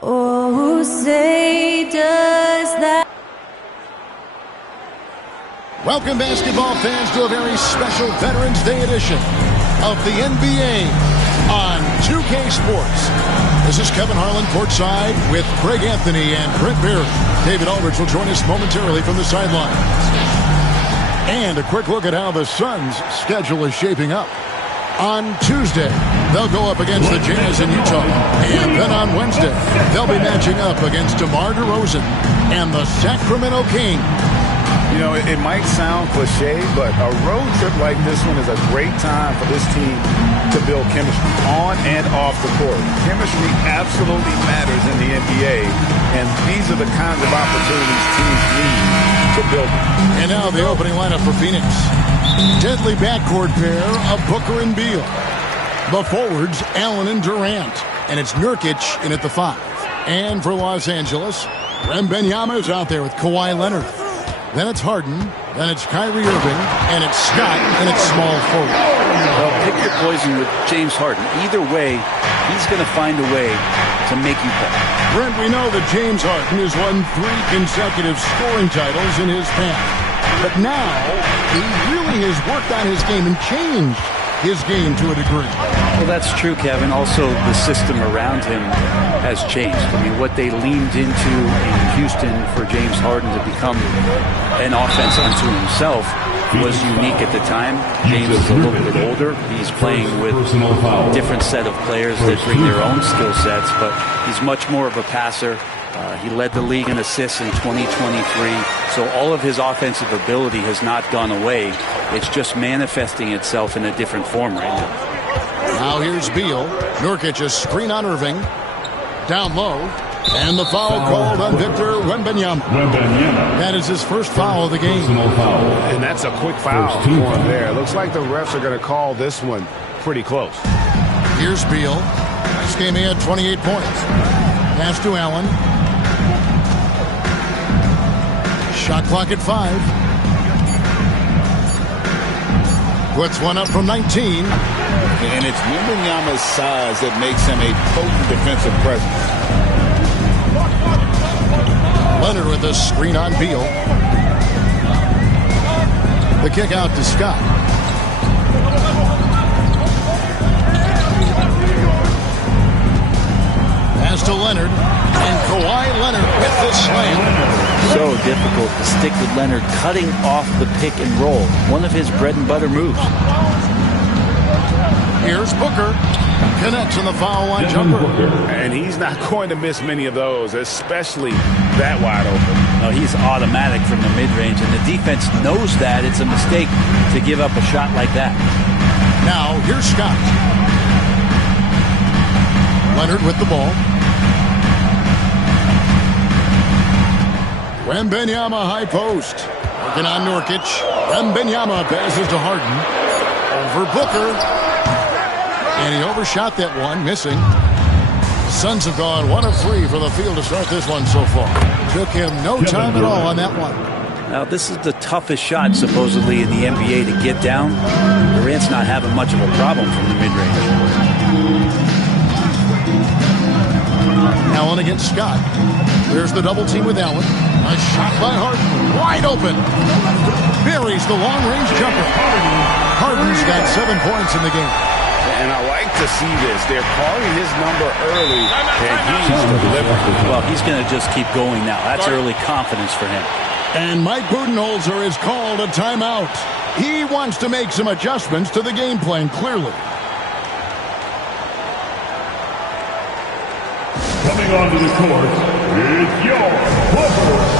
Oh, say does that. Welcome, basketball fans, to a very special Veterans Day edition of the NBA on 2K Sports. This is Kevin Harlan courtside with Greg Anthony and Brent Barry. David Aldridge will join us momentarily from the sidelines. And a quick look at how the Suns' schedule is shaping up. On Tuesday, they'll go up against the Jazz in Utah. And then on Wednesday, they'll be matching up against DeMar DeRozan and the Sacramento Kings. You know, it might sound cliche, but a road trip like this one is a great time for this team to build chemistry on and off the court. Chemistry absolutely matters in the NBA, and these are the kinds of opportunities teams need to build. And now the opening lineup for Phoenix. Deadly backcourt pair of Booker and Beal. The forwards, Allen and Durant. And it's Nurkic in at the 5. And for Los Angeles, Wembanyama is out there with Kawhi Leonard. Then it's Harden, then it's Kyrie Irving, and it's Scott, and it's small forward. Well, pick your poison with James Harden. Either way, he's going to find a way to make you pay. Brent, we know that James Harden has won 3 consecutive scoring titles in his past. But now, he really has worked on his game and changed his game to a degree. Well, that's true, Kevin. Also, the system around him has changed. I mean, what they leaned into in Houston for James Harden to become an offense unto himself was unique at the time. James is a little bit older. He's playing with a different set of players that bring their own skill sets, but he's much more of a passer. He led the league in assists in 2023, so all of his offensive ability has not gone away. It's just manifesting itself in a different form right now. Now here's Beal. Nurkic a screen on Irving. Down low. And the foul called on Victor Wembanyama. That is his first foul of the game. And that's a quick foul for him there. Looks like the refs are going to call this one pretty close. Here's Beal. This game he had 28 points. Pass to Allen. Shot clock at 5. Puts one up from 19. And it's Wembanyama's size that makes him a potent defensive presence. Leonard with a screen on Beal. The kick out to Scott. Pass to Leonard. And Kawhi Leonard with the slam. So difficult to stick with Leonard cutting off the pick and roll. One of his bread and butter moves. Here's Booker. Connects on the foul line jumper. And he's not going to miss many of those, especially that wide open. No, he's automatic from the mid-range, and the defense knows that. It's a mistake to give up a shot like that. Now, here's Scott. Leonard with the ball. Wembanyama high post. Working on Nurkic. Wembanyama passes to Harden. Over Booker. And he overshot that one, missing. Suns have gone 1 of 3 for the field to start this one so far. Took him no time at all on that one. Now, this is the toughest shot, supposedly, in the NBA to get down. Durant's not having much of a problem from the mid-range. Allen against Scott. There's the double team with Allen. A shot by Harden. Wide open. Buries the long-range jumper. Harden's got 7 points in the game. And I like to see this. They're calling his number early, and he's delivering. Well, he's going to just keep going now. That's early confidence for him. And Mike Budenholzer is called a timeout. He wants to make some adjustments to the game plan, clearly. Coming onto the court is your Clippers.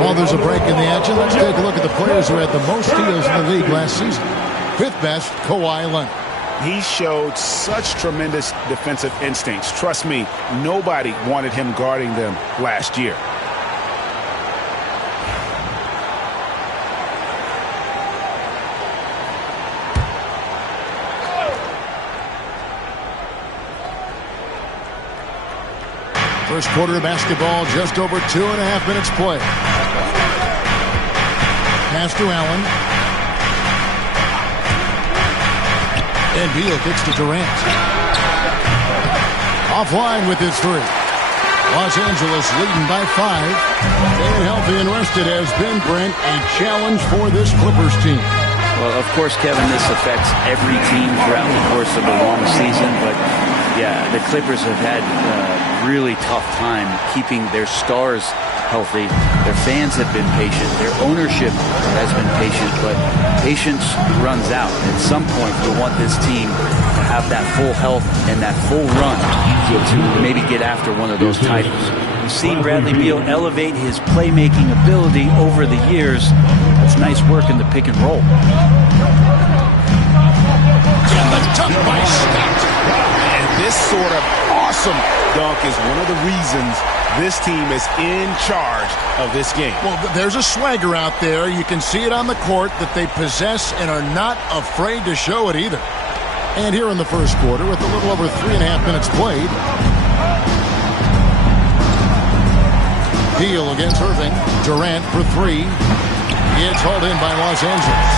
While there's a break in the action, let's take a look at the players who had the most steals in the league last season. 5th best, Kawhi Leonard. He showed such tremendous defensive instincts. Trust me, nobody wanted him guarding them last year. First quarter of basketball, just over 2.5 minutes play. Pass to Allen. And Beal kicks to Durant. Offline with his 3. Los Angeles leading by 5. Staying healthy and rested has been, Brent, a challenge for this Clippers team. Well, of course, Kevin, this affects every team throughout the course of a long season, but yeah, the Clippers have had really tough time keeping their stars healthy. Their fans have been patient. Their ownership has been patient, but patience runs out. At some point, you want this team to have that full health and that full run to maybe get after one of those titles. We've seen Bradley Beal elevate his playmaking ability over the years. That's nice work in the pick and roll. And the dunk by Scott. And this sort of awesome dunk is one of the reasons this team is in charge of this game. Well, there's a swagger out there. You can see it on the court that they possess and are not afraid to show it either. And here in the first quarter, with a little over 3.5 minutes played, Beal against Irving. Durant for 3. It's hauled in by Los Angeles.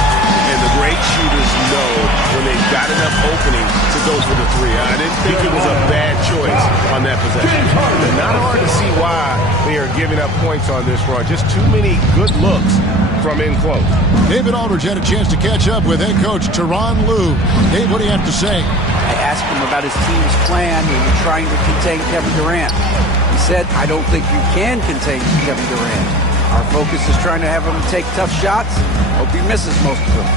And the great shooters know when they've got enough opening to go for the 3. I didn't think it was a bad choice on that possession. And not hard to see why they are giving up points on this run. Just too many good looks from in close. David Aldridge had a chance to catch up with head coach Tyronn Lue. Dave, what do you have to say? I asked him about his team's plan in trying to contain Kevin Durant. He said, I don't think you can contain Kevin Durant. Our focus is trying to have him take tough shots. Hope he misses most of them.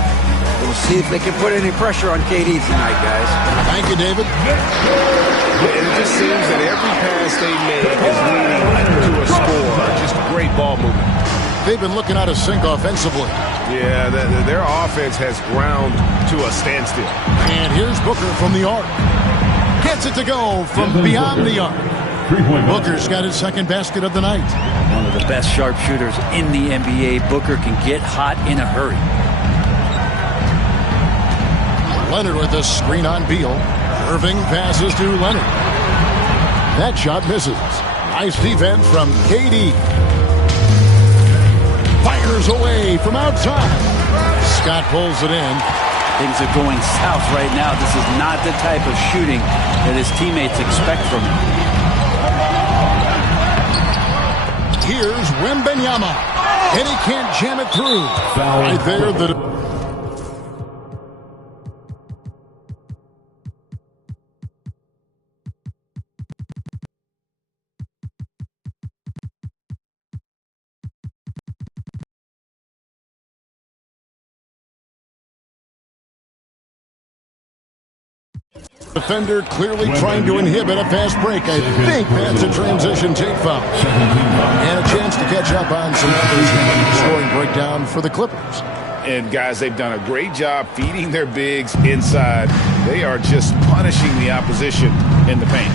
We'll see if they can put any pressure on KD tonight, guys. Thank you, David. And it just seems that every pass they make is leading to a score. Just great ball movement. They've been looking out of sync offensively. Yeah, their offense has ground to a standstill. And here's Booker from the arc. Gets it to go from beyond the arc. Booker's got his second basket of the night. One of the best sharpshooters in the NBA. Booker can get hot in a hurry. Leonard with a screen on Beal. Irving passes to Leonard. That shot misses. Nice defense from KD. Fires away from outside. Scott pulls it in. Things are going south right now. This is not the type of shooting that his teammates expect from him. Here's Wembanyama. And he can't jam it through. Right there, the... defender clearly trying to inhibit a fast break. I think that's a transition take foul. And a chance to catch up on some others. Scoring breakdown for the Clippers. And guys, they've done a great job feeding their bigs inside. They are just punishing the opposition in the paint.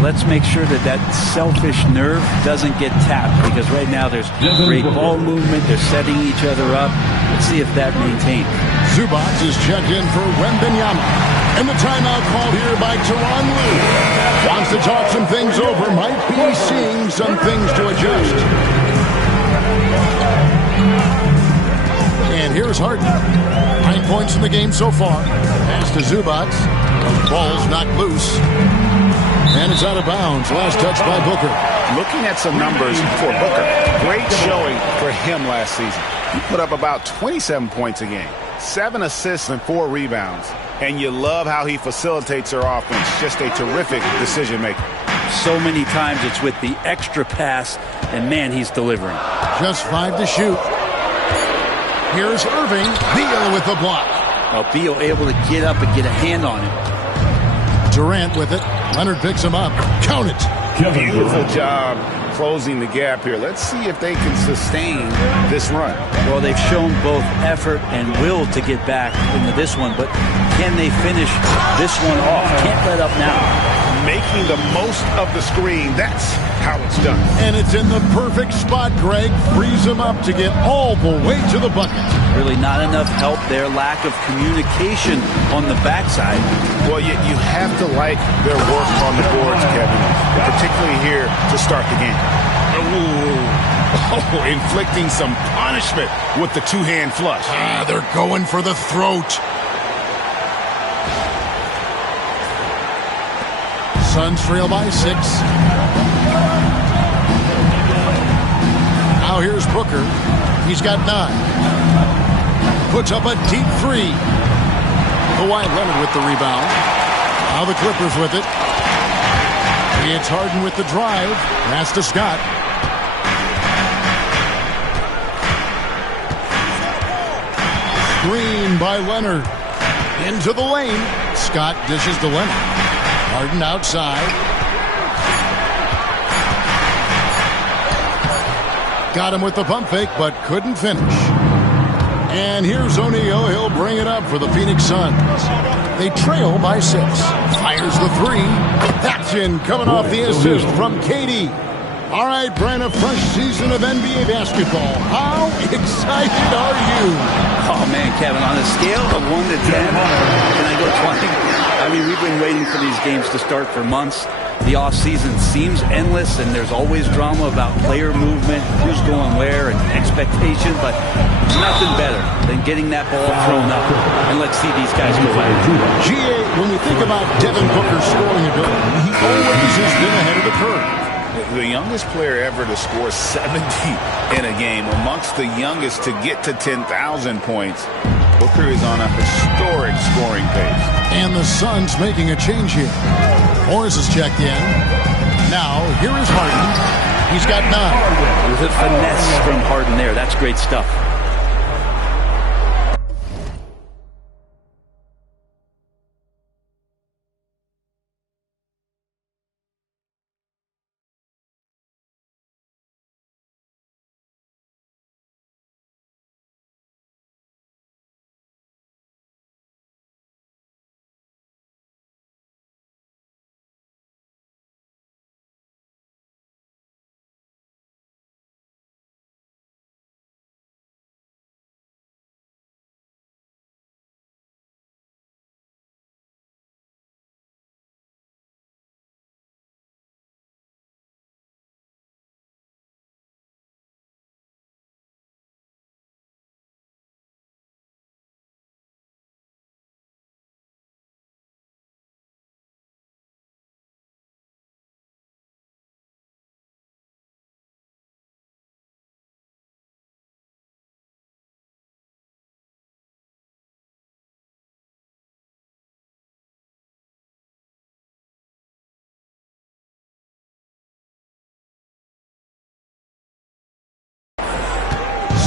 Let's make sure that that selfish nerve doesn't get tapped, because right now there's great ball movement. They're setting each other up. Let's see if that maintains. Zubac is checked in for Wembanyama. And the timeout called here by Tyronn Lue. Wants to talk some things over. Might be seeing some things to adjust. And here's Harden. 9 points in the game so far. Pass to Zubac. Ball's knocked loose. And it's out of bounds. Last touch by Booker. Looking at some numbers for Booker. Great showing for him last season. He put up about 27 points a game. 7 assists and 4 rebounds. And you love how he facilitates their offense. Just a terrific decision maker. So many times it's with the extra pass, and man, he's delivering. Just 5 to shoot. Here's Irving. Beal with the block. Well, Beal able to get up and get a hand on him. Durant with it. Leonard picks him up. Count it. Beautiful job closing the gap here. Let's see if they can sustain this run. Well, they've shown both effort and will to get back into this one, but can they finish this one off? Can't let up now. Making the most of the screen. That's how it's done. And it's in the perfect spot, Greg. Frees him up to get all the way to the bucket. Really not enough help there. Lack of communication on the backside. Well, you have to like their work on the boards, Kevin, particularly here to start the game. Oh, inflicting some punishment with the two-hand flush. They're going for the throat. Suns trail by 6. Now here's Booker. He's got 9. Puts up a deep 3. Kawhi Leonard with the rebound. Now the Clippers with it. It's Harden with the drive. Pass to Scott. Screen by Leonard. Into the lane. Scott dishes to Leonard. Harden outside. Got him with the pump fake, but couldn't finish. And here's O'Neal. He'll bring it up for the Phoenix Suns. They trail by 6. Fires the 3. That's in, coming off the assist from KD. All right, Brent, a fresh season of NBA basketball. How excited are you? Oh, man, Kevin, on a scale of 1 to 10, can I go 20? I mean, we've been waiting for these games to start for months. The offseason seems endless, and there's always drama about player movement, who's going where, and expectation, but nothing better than getting that ball thrown up. And let's see these guys go at it. GA, when we think about Devin Booker's scoring ability, he always has been ahead of the curve. The youngest player ever to score 70 in a game, amongst the youngest to get to 10,000 points. Booker is on a historic scoring pace. And the Suns making a change here. Morris is checked in. Now, here is Harden. He's got 9. There's a finesse from Harden there. That's great stuff.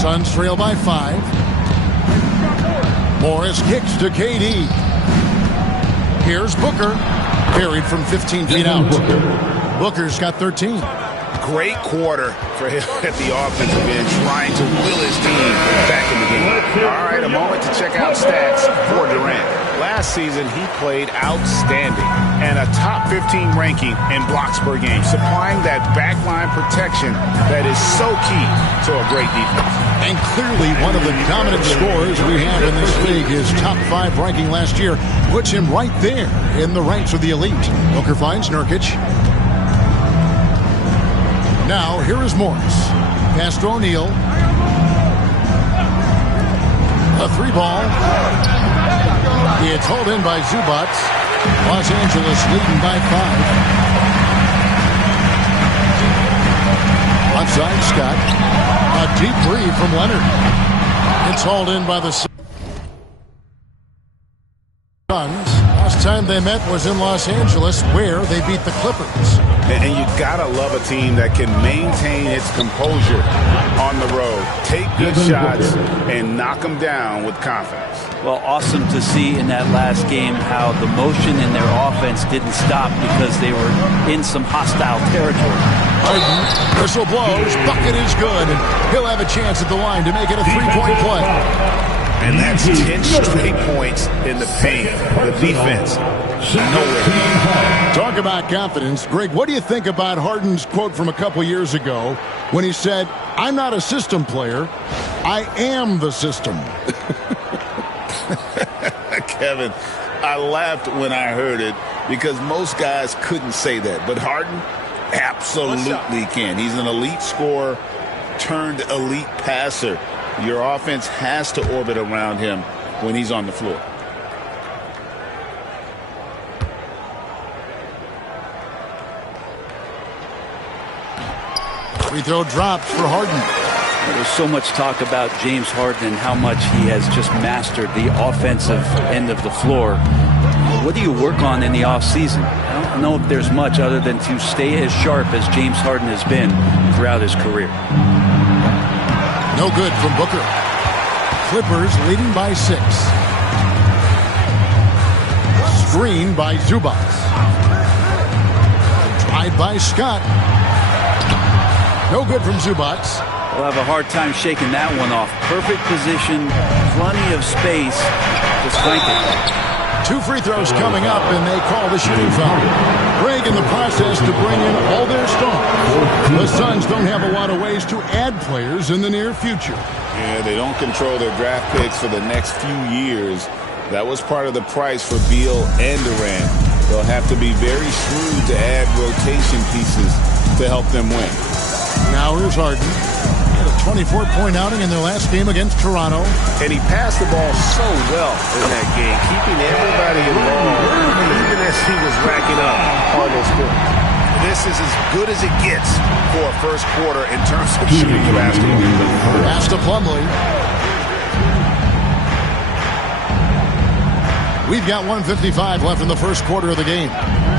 Suns trail by 5. Morris kicks to KD. Here's Booker. Carried from 15 feet out. Booker's got 13. Great quarter for him at the offensive end, trying to will his team back in the game. All right, a moment to check out stats for Durant. Last season, he played outstanding and a top 15 ranking in blocks per game, supplying that backline protection that is so key to a great defense. And clearly one of the dominant scorers we have in this league. His top 5 ranking last year puts him right there in the ranks of the elite. Booker finds Nurkic. Now, here is Morris. Pass to O'Neal. A 3-ball. It's hauled in by Zubac. Los Angeles leading by 5. Outside Scott. A deep three from Leonard. It's hauled in by the Suns. Last time they met was in Los Angeles, where they beat the Clippers. And you gotta love a team that can maintain its composure on the road, take good shots, and knock them down with confidence. Well, awesome to see in that last game how the motion in their offense didn't stop because they were in some hostile territory. Harden, whistle blows, bucket is good, and he'll have a chance at the line to make it a 3-point play. And that's 10 straight points in the paint. The defense, nowhere. Talk about confidence. Greg, what do you think about Harden's quote from a couple years ago when he said, "I'm not a system player, I am the system"? Kevin, I laughed when I heard it because most guys couldn't say that. But Harden absolutely can. He's an elite scorer turned elite passer. Your offense has to orbit around him when he's on the floor. Free throw dropped for Harden. There's so much talk about James Harden and how much he has just mastered the offensive end of the floor. What do you work on in the offseason? I don't know if there's much other than to stay as sharp as James Harden has been throughout his career. No good from Booker. Clippers leading by 6. Screen by Zubac. Drive by Scott. No good from Zubac. We'll have a hard time shaking that one off. Perfect position, plenty of space. Just flank it. 2 free throws coming up, and they call the shooting foul. Greg in the process to bring in all their stars. The Suns don't have a lot of ways to add players in the near future. Yeah, they don't control their draft picks for the next few years. That was part of the price for Beal and Durant. They'll have to be very shrewd to add rotation pieces to help them win. Now here's Harden. He had a 24-point outing in their last game against Toronto. And he passed the ball so well in that game, keeping everybody involved, even as he was racking up all those points. This is as good as it gets for a first quarter in terms of shooting the basketball. Pass to Plumlee. We've got 1:55 left in the first quarter of the game.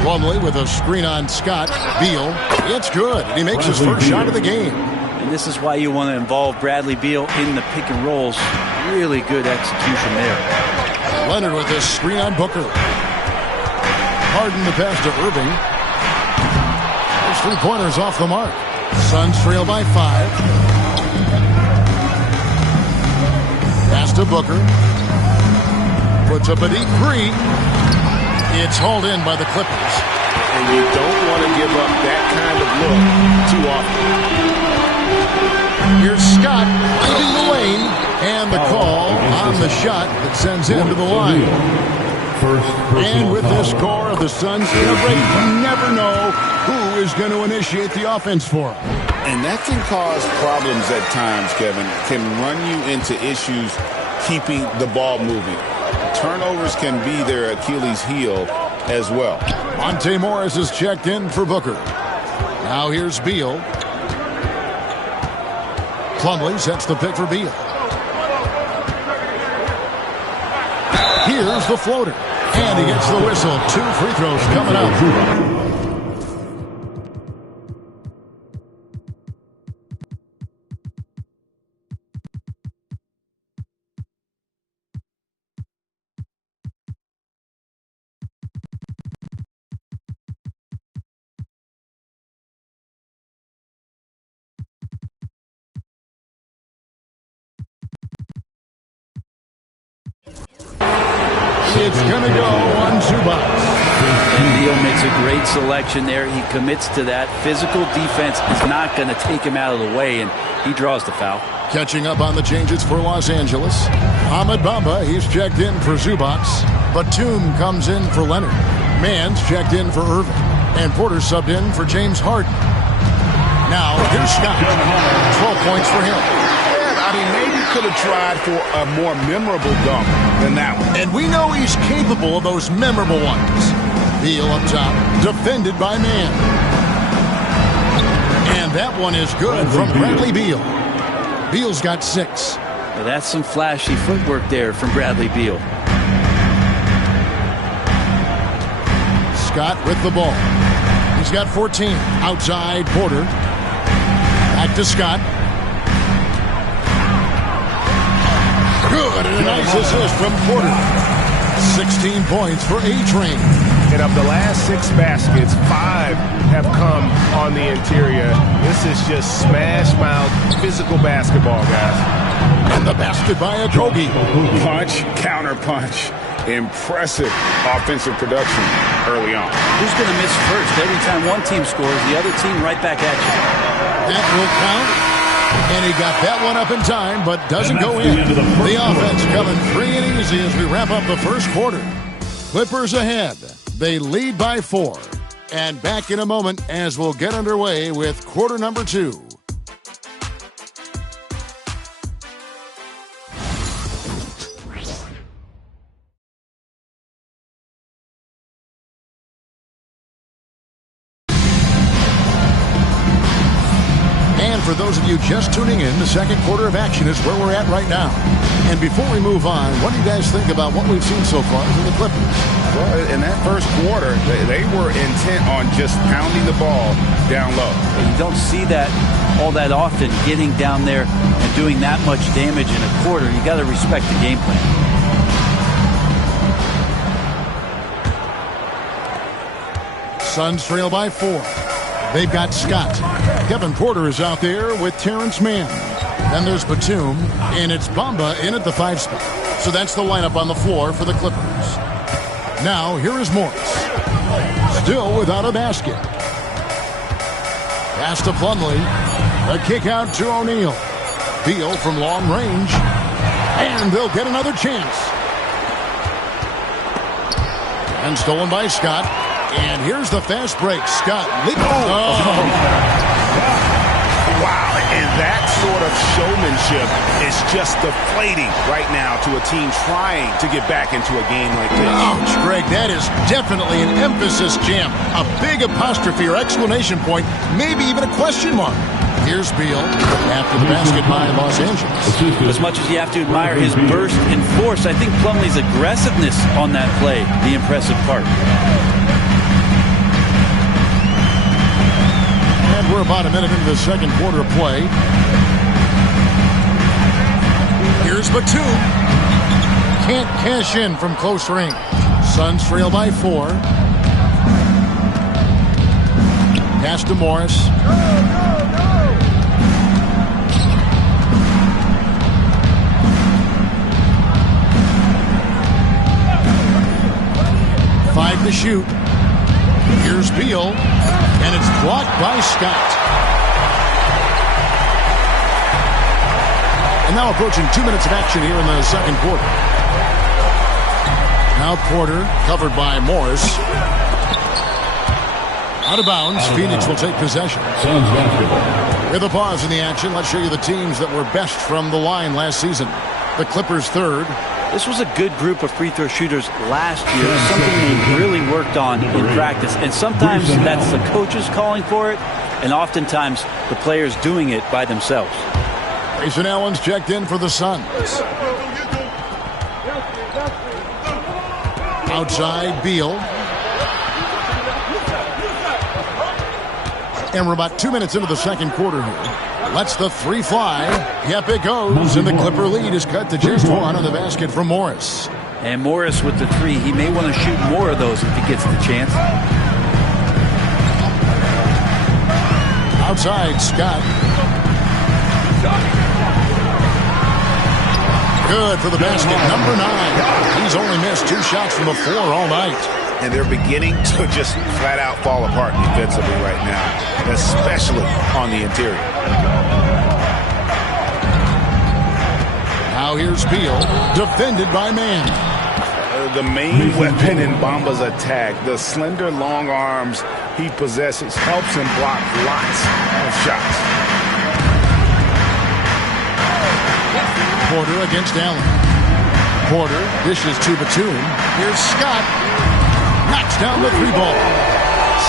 Plumlee with a screen on Scott. Beal. It's good. And he makes his first shot of the game. And this is why you want to involve Bradley Beal in the pick and rolls. Really good execution there. Leonard with a screen on Booker. Harden the pass to Irving. There's 3-pointers off the mark. Suns trail by 5. Pass to Booker. Puts up a deep 3. It's hauled in by the Clippers. And you don't want to give up that kind of look too often. Here's Scott leaving the lane. And the call on the shot that sends him to the line. And with this score of the Suns in a break, you never know who is going to initiate the offense for them. And that can cause problems at times, Kevin. It can run you into issues keeping the ball moving. Turnovers can be their Achilles heel as well. Monte Morris is checked in for Booker. Now here's Beal. Plumlee sets the pick for Beal. Here's the floater. And he gets the whistle. 2 free throws coming up. It's going to go on Zubac. And Beal makes a great selection there. He commits to that. Physical defense is not going to take him out of the way, and he draws the foul. Catching up on the changes for Los Angeles. Ahmed Bamba, he's checked in for Zubac. Batum comes in for Leonard. Mann's checked in for Irving. And Porter subbed in for James Harden. Now, here's Scott. 12 points for him. I mean, maybe could have tried for a more memorable dunk than that one. And we know he's capable of those memorable ones. Beal up top, defended by Mann. And that one is good from Bradley Beal. Beal's got 6. Well, that's some flashy footwork there from Bradley Beal. Scott with the ball. He's got 14. Outside Porter. Back to Scott. Good, and a nice assist from Porter. 16 points for A-Train. And of the last 6 baskets, 5 have come on the interior. This is just smash mouth physical basketball, guys. And the basket by Okogie. Punch, counter punch. Impressive offensive production early on. Who's going to miss first? Every time one team scores, the other team right back at you. That will count. And he got that one up in time, but doesn't go in. The offense coming free and easy as we wrap up the first quarter. Clippers ahead. They lead by 4. And back in a moment as we'll get underway with quarter number 2. For those of you just tuning in, the second quarter of action is where we're at right now. And before we move on, what do you guys think about what we've seen so far from the Clippers? Well, in that first quarter, they were intent on just pounding the ball down low. And you don't see that all that often, getting down there and doing that much damage in a quarter. You got to respect the game plan. Suns trail by 4. They've got Scott. Kevin Porter is out there with Terrence Mann. Then there's Batum, and it's Bamba in at the 5 spot. So that's the lineup on the floor for the Clippers. Now, here is Morris. Still without a basket. Pass to Plumlee. A kick out to O'Neal. Beal from long range. And they'll get another chance. And stolen by Scott. And here's the fast break. Scott. Wow, and that sort of showmanship is just deflating right now to a team trying to get back into a game like this. Ouch, Greg, that is definitely an emphasis jam. A big apostrophe or exclamation point, maybe even a question mark. Here's Beal after the basket by Los Angeles. As much as you have to admire his burst and force, I think Plumlee's aggressiveness on that play, the impressive part. We're about a minute into the second quarter of play. Here's Batum. Can't cash in from close range. Suns trail by 4. Pass to Morris. Five to shoot. Here's Beal. And it's blocked by Scott. And now approaching 2 minutes of action here in the second quarter. Now Porter, covered by Morris. Out of bounds, Phoenix will take possession. With a pause in the action, let's show you the teams that were best from the line last season. The Clippers third. This was a good group of free throw shooters last year, something they really worked on in practice. And sometimes that's the coaches calling for it, and oftentimes the players doing it by themselves. Grayson Allen's checked in for the Suns. Outside, Beal. And we're about 2 minutes into the second quarter here. Lets the 3 fly. Yep, it goes. And the Clipper lead is cut to just 1 on the basket from Morris. And Morris with the 3. He may want to shoot more of those if he gets the chance. Outside, Scott. Good for the basket. Number 9. He's only missed 2 shots from the floor all night. And they're beginning to just flat out fall apart defensively right now, especially on the interior. Now here's Beal, defended by Mann. The main weapon in Bamba's attack, the slender long arms he possesses, helps him block lots of shots. Porter against Allen. Porter dishes to Batum. Here's Scott. Knocks down the 3 ball.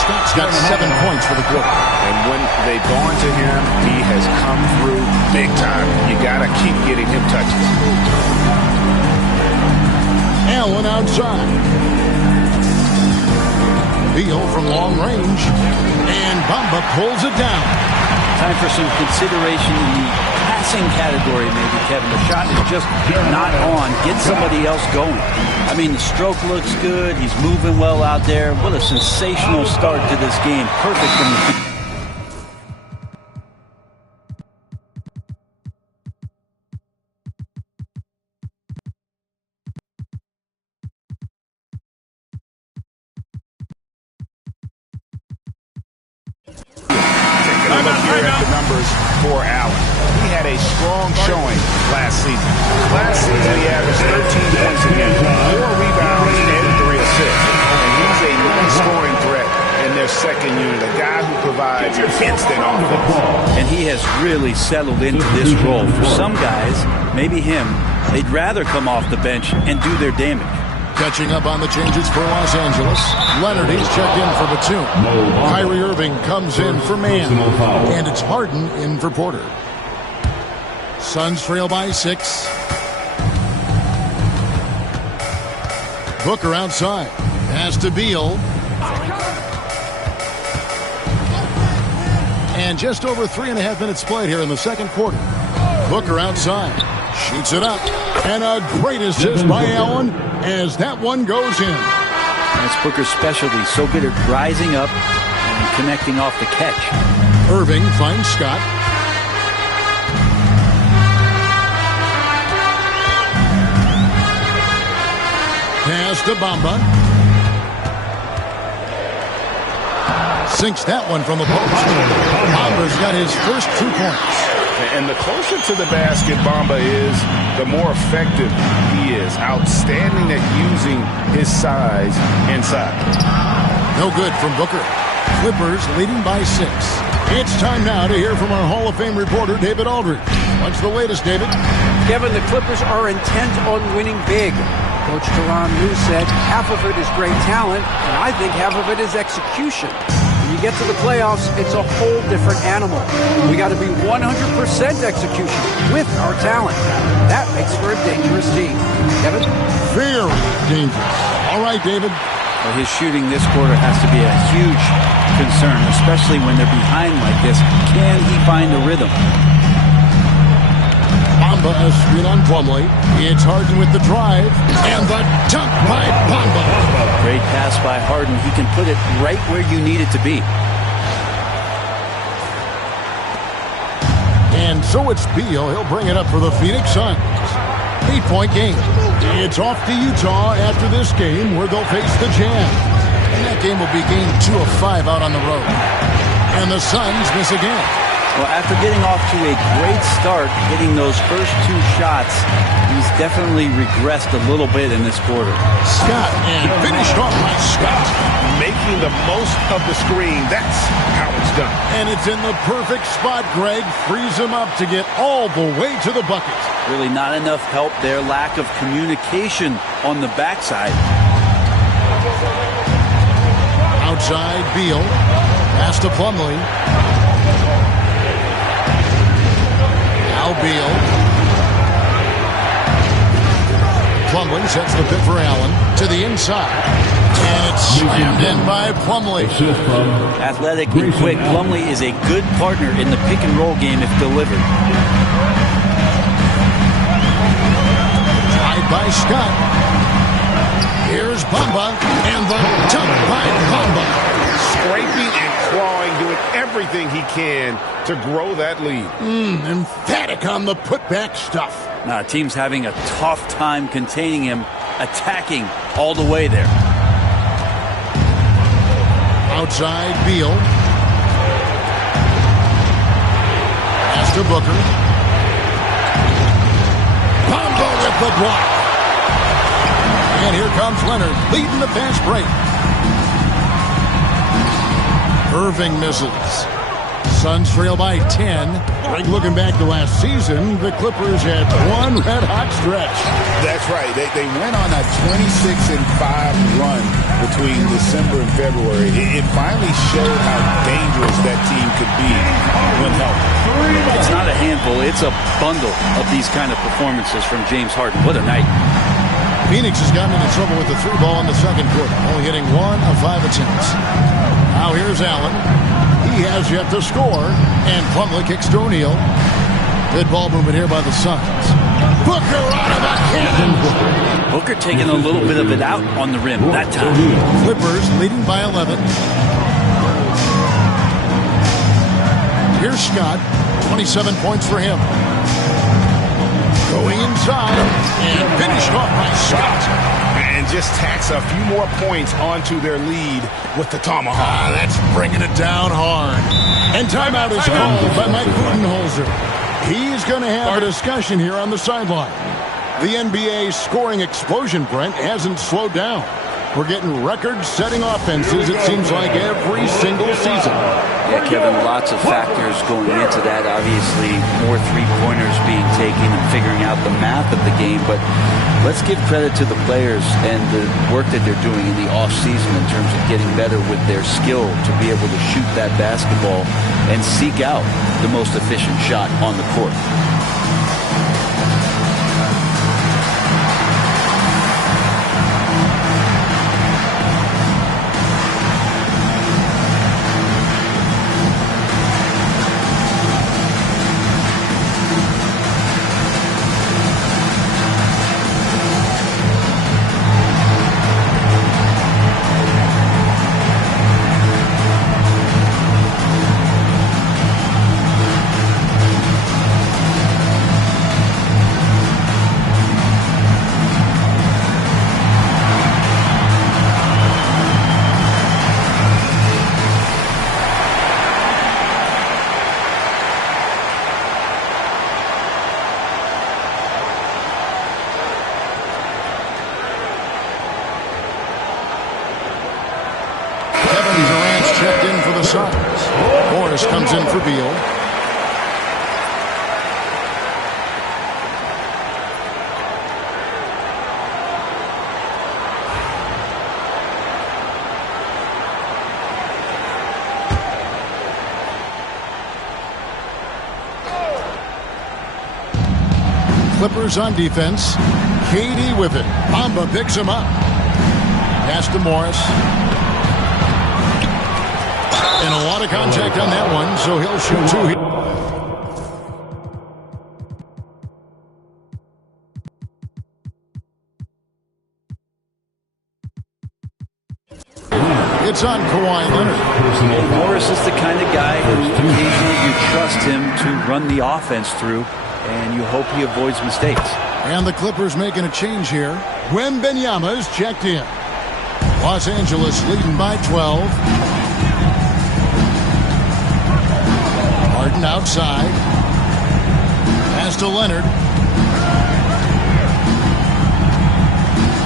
Scott's got 7 points for the quarter. And when they've gone to him, he has come through big time. You got to keep getting him touches. Allen outside. Beal from long range. And Bamba pulls it down. Time for some consideration in the passing category, maybe, Kevin. The shot is just not on. Get somebody else going. I mean, the stroke looks good. He's moving well out there. What a sensational start to this game. Perfect from the... Taking a look here at the numbers for Allen. He had a strong showing last season. Last season, he averaged 13 points a game, 4 rebounds, and 3 assists. And he's a nice scoring threat in their second unit, a guy who provides instant offense. And he has really settled into this role. For some guys, maybe him, they'd rather come off the bench and do their damage. Catching up on the changes for Los Angeles. Leonard, he's checked in for Batum. Kyrie Irving comes in for Mann. And it's Harden in for Porter. Suns trail by 6. Booker outside. Pass to Beal. And just over 3.5 minutes played here in the second quarter. Booker outside. Shoots it up. And a great assist by Allen as that one goes in. That's Booker's specialty. So good at rising up and connecting off the catch. Irving finds Scott. Pass to Bamba. Sinks that one from the post. Bamba's got his first 2 points. And the closer to the basket Bamba is, the more effective he is. Outstanding at using his size inside. No good from Booker. Clippers leading by 6. It's time now to hear from our Hall of Fame reporter, David Aldridge. What's the latest, David? Kevin, the Clippers are intent on winning big. Coach Tyronn Lue said half of it is great talent, and I think half of it is execution. When you get to the playoffs, it's a whole different animal. We got to be 100% execution with our talent. That makes for a dangerous team. Kevin? Very dangerous. All right, David. Well, his shooting this quarter has to be a huge concern, especially when they're behind like this. Can he find a rhythm? Bamba a screen on Plumlee. It's Harden with the drive. And the dunk by Bamba. Great pass by Harden. He can put it right where you need it to be. And so it's Beal. He'll bring it up for the Phoenix Suns. 8-point game. It's off to Utah after this game where they'll face the Jazz. And that game will be game 2 of 5 out on the road. And the Suns miss again. Well, after getting off to a great start, hitting those first 2 shots, he's definitely regressed a little bit in this quarter. Scott, and finished off by Scott. Making the most of the screen. That's how it's done. And it's in the perfect spot, Greg. Frees him up to get all the way to the bucket. Really not enough help there. Lack of communication on the backside. Outside, Beal. Pass to Plumlee. Now Beal. Plumlee sets the pick for Allen to the inside. And it's slammed in by Plumlee. Athletic and quick, Plumlee is a good partner in the pick and roll game if delivered. Drive by Scott. Here's Bamba, and the dunk by Bamba. Scraping and clawing, doing everything he can to grow that lead. Emphatic on the putback stuff. Now, team's having a tough time containing him, attacking all the way there. Outside, Beal. Pass to Booker. Combo with the block. And here comes Leonard, leading the fast break. Irving misses. Suns trail by 10. Looking back to last season, the Clippers had one red-hot stretch. That's right. They went on a 26-5 run between December and February. It finally showed how dangerous that team could be when healthy. It's not a handful. It's a bundle of these kind of performances from James Harden. What a night. Phoenix has gotten into trouble with the three ball in the second quarter, only hitting 1 of 5 attempts. Now here's Allen. He has yet to score, and Plumlee kicks to O'Neal. Good ball movement here by the Suns. Booker out of a cannon. Booker taking a little bit of it out on the rim that time. Clippers leading by 11. Here's Scott, 27 points for him. Going inside and finished off by Scott. And just tacks a few more points onto their lead with the tomahawk. That's bringing it down hard. And timeout is called by Mike Budenholzer. He's going to have a discussion here on the sideline. The NBA scoring explosion, Brent, hasn't slowed down. We're getting record-setting offenses, it seems like, every single season. Yeah, Kevin, lots of factors going into that. Obviously, more three-pointers being taken and figuring out the math of the game. But let's give credit to the players and the work that they're doing in the off-season in terms of getting better with their skill to be able to shoot that basketball and seek out the most efficient shot on the court. Morris comes in for Beal. Clippers on defense. KD with it. Bamba picks him up. Pass to Morris. And a lot of contact on that one, so he'll shoot two. It's on Kawhi Leonard. And Morris is the kind of guy who occasionally you trust him to run the offense through, and you hope he avoids mistakes. And the Clippers making a change here. Wembanyama's checked in. Los Angeles leading by 12. Harden outside. Pass to Leonard.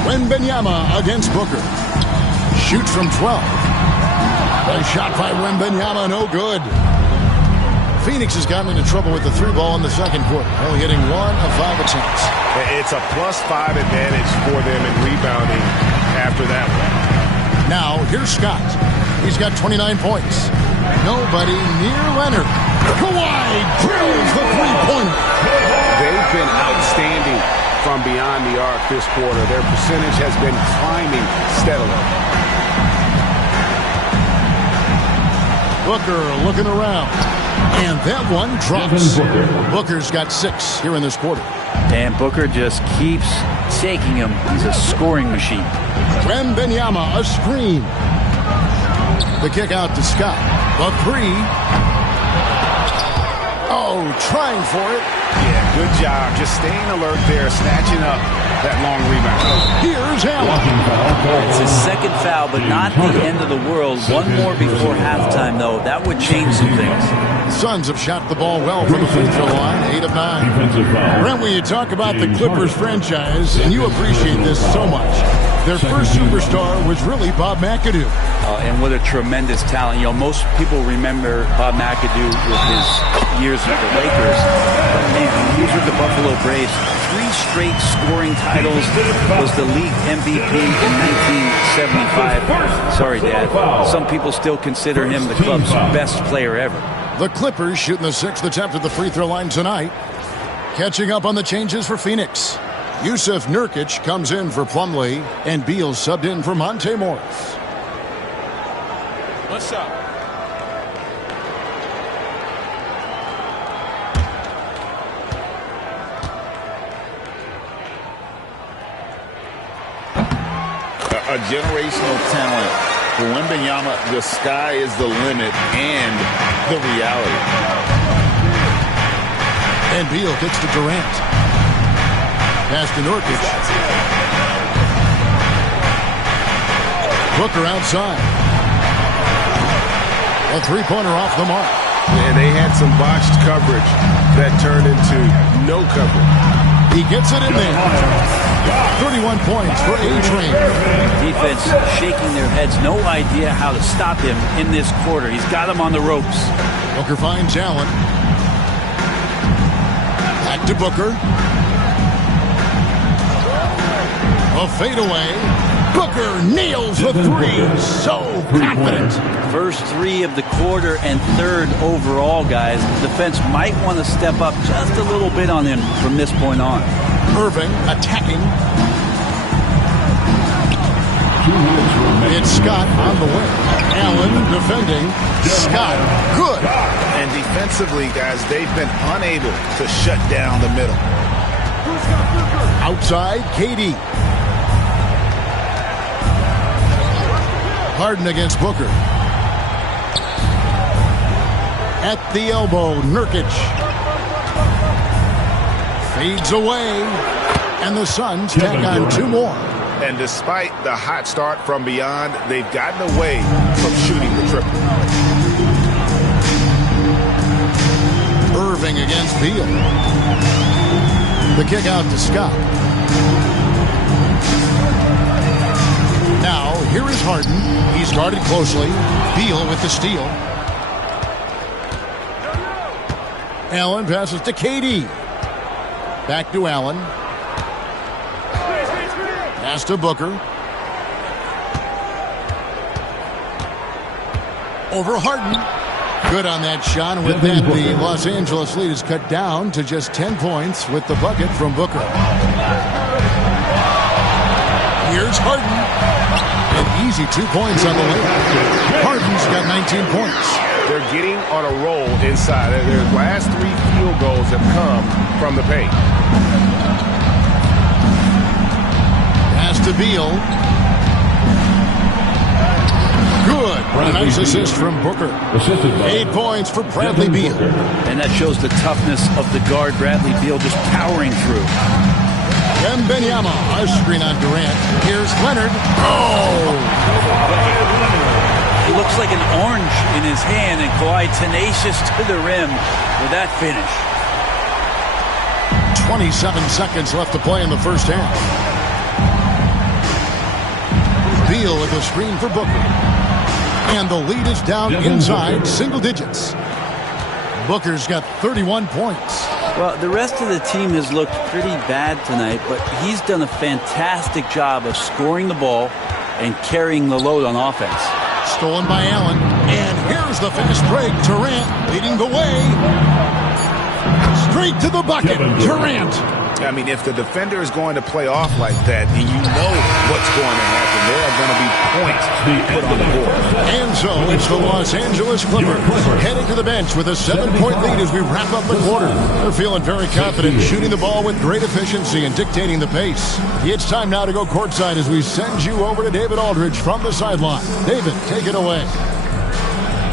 Wembanyama against Booker. Shoots from 12. A shot by Wembanyama, no good. Phoenix has gotten into trouble with the three ball in the second quarter, only hitting 1 of 5 attempts. It's a +5 advantage for them in rebounding after that one. Now, here's Scott. He's got 29 points. Nobody near Leonard. Kawhi drills the three-pointer. They've been outstanding from beyond the arc this quarter. Their percentage has been climbing steadily. Booker looking around. And that one drops. Booker's got 6 here in this quarter. And Booker just keeps taking him. He's a scoring machine. Wembanyama, a screen. The kick out to Scott. A three. Oh, trying for it. Yeah, good job. Just staying alert there, snatching up that long rebound. Here's Allen. It's his second foul, but not the end of the world. One more before halftime, though. That would change some things. Suns have shot the ball well from the free throw line, 8 of 9. Brent, when you talk about the Clippers franchise, and you appreciate this so much, their first superstar was really Bob McAdoo. And what a tremendous talent. You know, most people remember Bob McAdoo with his years with the Lakers. But man, when he was with the Buffalo Braves, 3 straight scoring titles, was the league MVP in 1975. Sorry, Dad. Some people still consider him the club's best player ever. The Clippers shooting the 6th attempt at the free throw line tonight. Catching up on the changes for Phoenix. Yusuf Nurkic comes in for Plumlee, and Beal subbed in for Monte Morris. What's up? A generational talent. For Wembanyama, the sky is the limit and the reality. And Beal gets to Durant. Pass to Nurkic. Booker outside. A three-pointer off the mark. And they had some botched coverage that turned into no coverage. He gets it in there. 31 points for A-Train. Defense shaking their heads. No idea how to stop him in this quarter. He's got him on the ropes. Booker finds Allen. Back to Booker. A fadeaway. Booker nails the three. So confident. First 3 of the quarter and 3rd overall, guys. The defense might want to step up just a little bit on him from this point on. Irving attacking. It's Scott on the wing. Allen defending. Scott, good. And defensively, guys, they've been unable to shut down the middle. Outside, KD. Harden against Booker. At the elbow, Nurkic. Fades away. And the Suns tack on 2 more. And despite the hot start from beyond, they've gotten away from shooting the triple. Irving against Beal. The kick out to Scott. Now, here is Harden. He's guarded closely. Beal with the steal. Allen passes to KD. Back to Allen. Pass to Booker. Over Harden. Good on that shot. And with that, the Los Angeles lead is cut down to just 10 points with the bucket from Booker. Here's Harden. An easy 2 points on the layup. Harden's got 19 points. They're getting on a roll inside. Their last 3 field goals have come from the paint. Pass to Beal. Good. A nice assist from Booker. 8 points for Bradley Beal. And that shows the toughness of the guard, Bradley Beal, just powering through. Wembanyama, a screen on Durant. Here's Leonard. Oh! He looks like an orange in his hand, and Kawhi tenacious to the rim with that finish. 27 seconds left to play in the first half. Beal with a screen for Booker. And the lead is down inside single digits. Booker's got 31 points. Well, the rest of the team has looked pretty bad tonight, but he's done a fantastic job of scoring the ball and carrying the load on offense. Stolen by Allen. And here's the fast break. Durant leading the way. Straight to the bucket. Durant. I mean, if the defender is going to play off like that, and you know what's going to happen, there are going to be points being put on the board. And so it's the Los Angeles Clippers heading to the bench with a 7-point lead as we wrap up the quarter. They're feeling very confident, shooting the ball with great efficiency and dictating the pace. It's time now to go courtside as we send you over to David Aldridge from the sideline. David, take it away.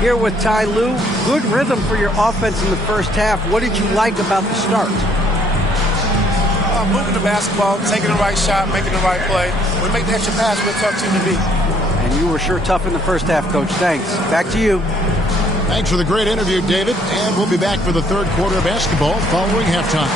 Here with Ty Lue. Good rhythm for your offense in the first half. What did you like about the start? moving the basketball, taking the right shot, making the right play. We make the extra pass, we're a tough team to beat. And you were sure tough in the first half, Coach. Thanks. Back to you. Thanks for the great interview, David. And we'll be back for the third quarter of basketball following halftime.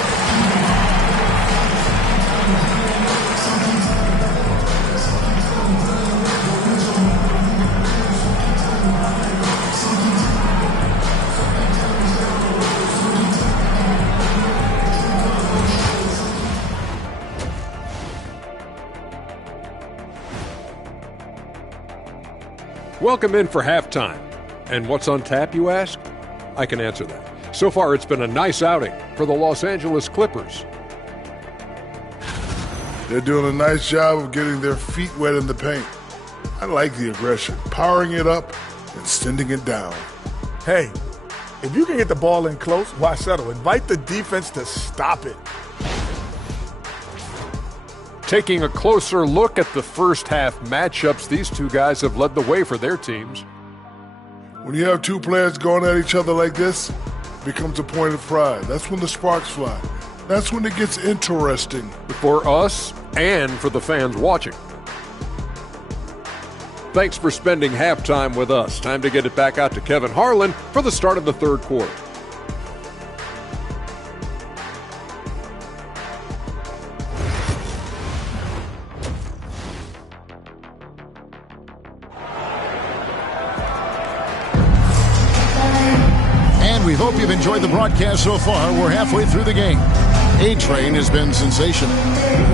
Welcome in for halftime. And what's on tap, you ask? I can answer that. So far, it's been a nice outing for the Los Angeles Clippers. They're doing a nice job of getting their feet wet in the paint. I like the aggression, powering it up and sending it down. Hey, if you can get the ball in close, why settle? Invite the defense to stop it. Taking a closer look at the first half matchups, these two guys have led the way for their teams. When you have two players going at each other like this, it becomes a point of pride. That's when the sparks fly. That's when it gets interesting. For us and for the fans watching. Thanks for spending halftime with us. Time to get it back out to Kevin Harlan for the start of the third quarter. We hope you've enjoyed the broadcast so far. We're halfway through the game. A-Train has been sensational.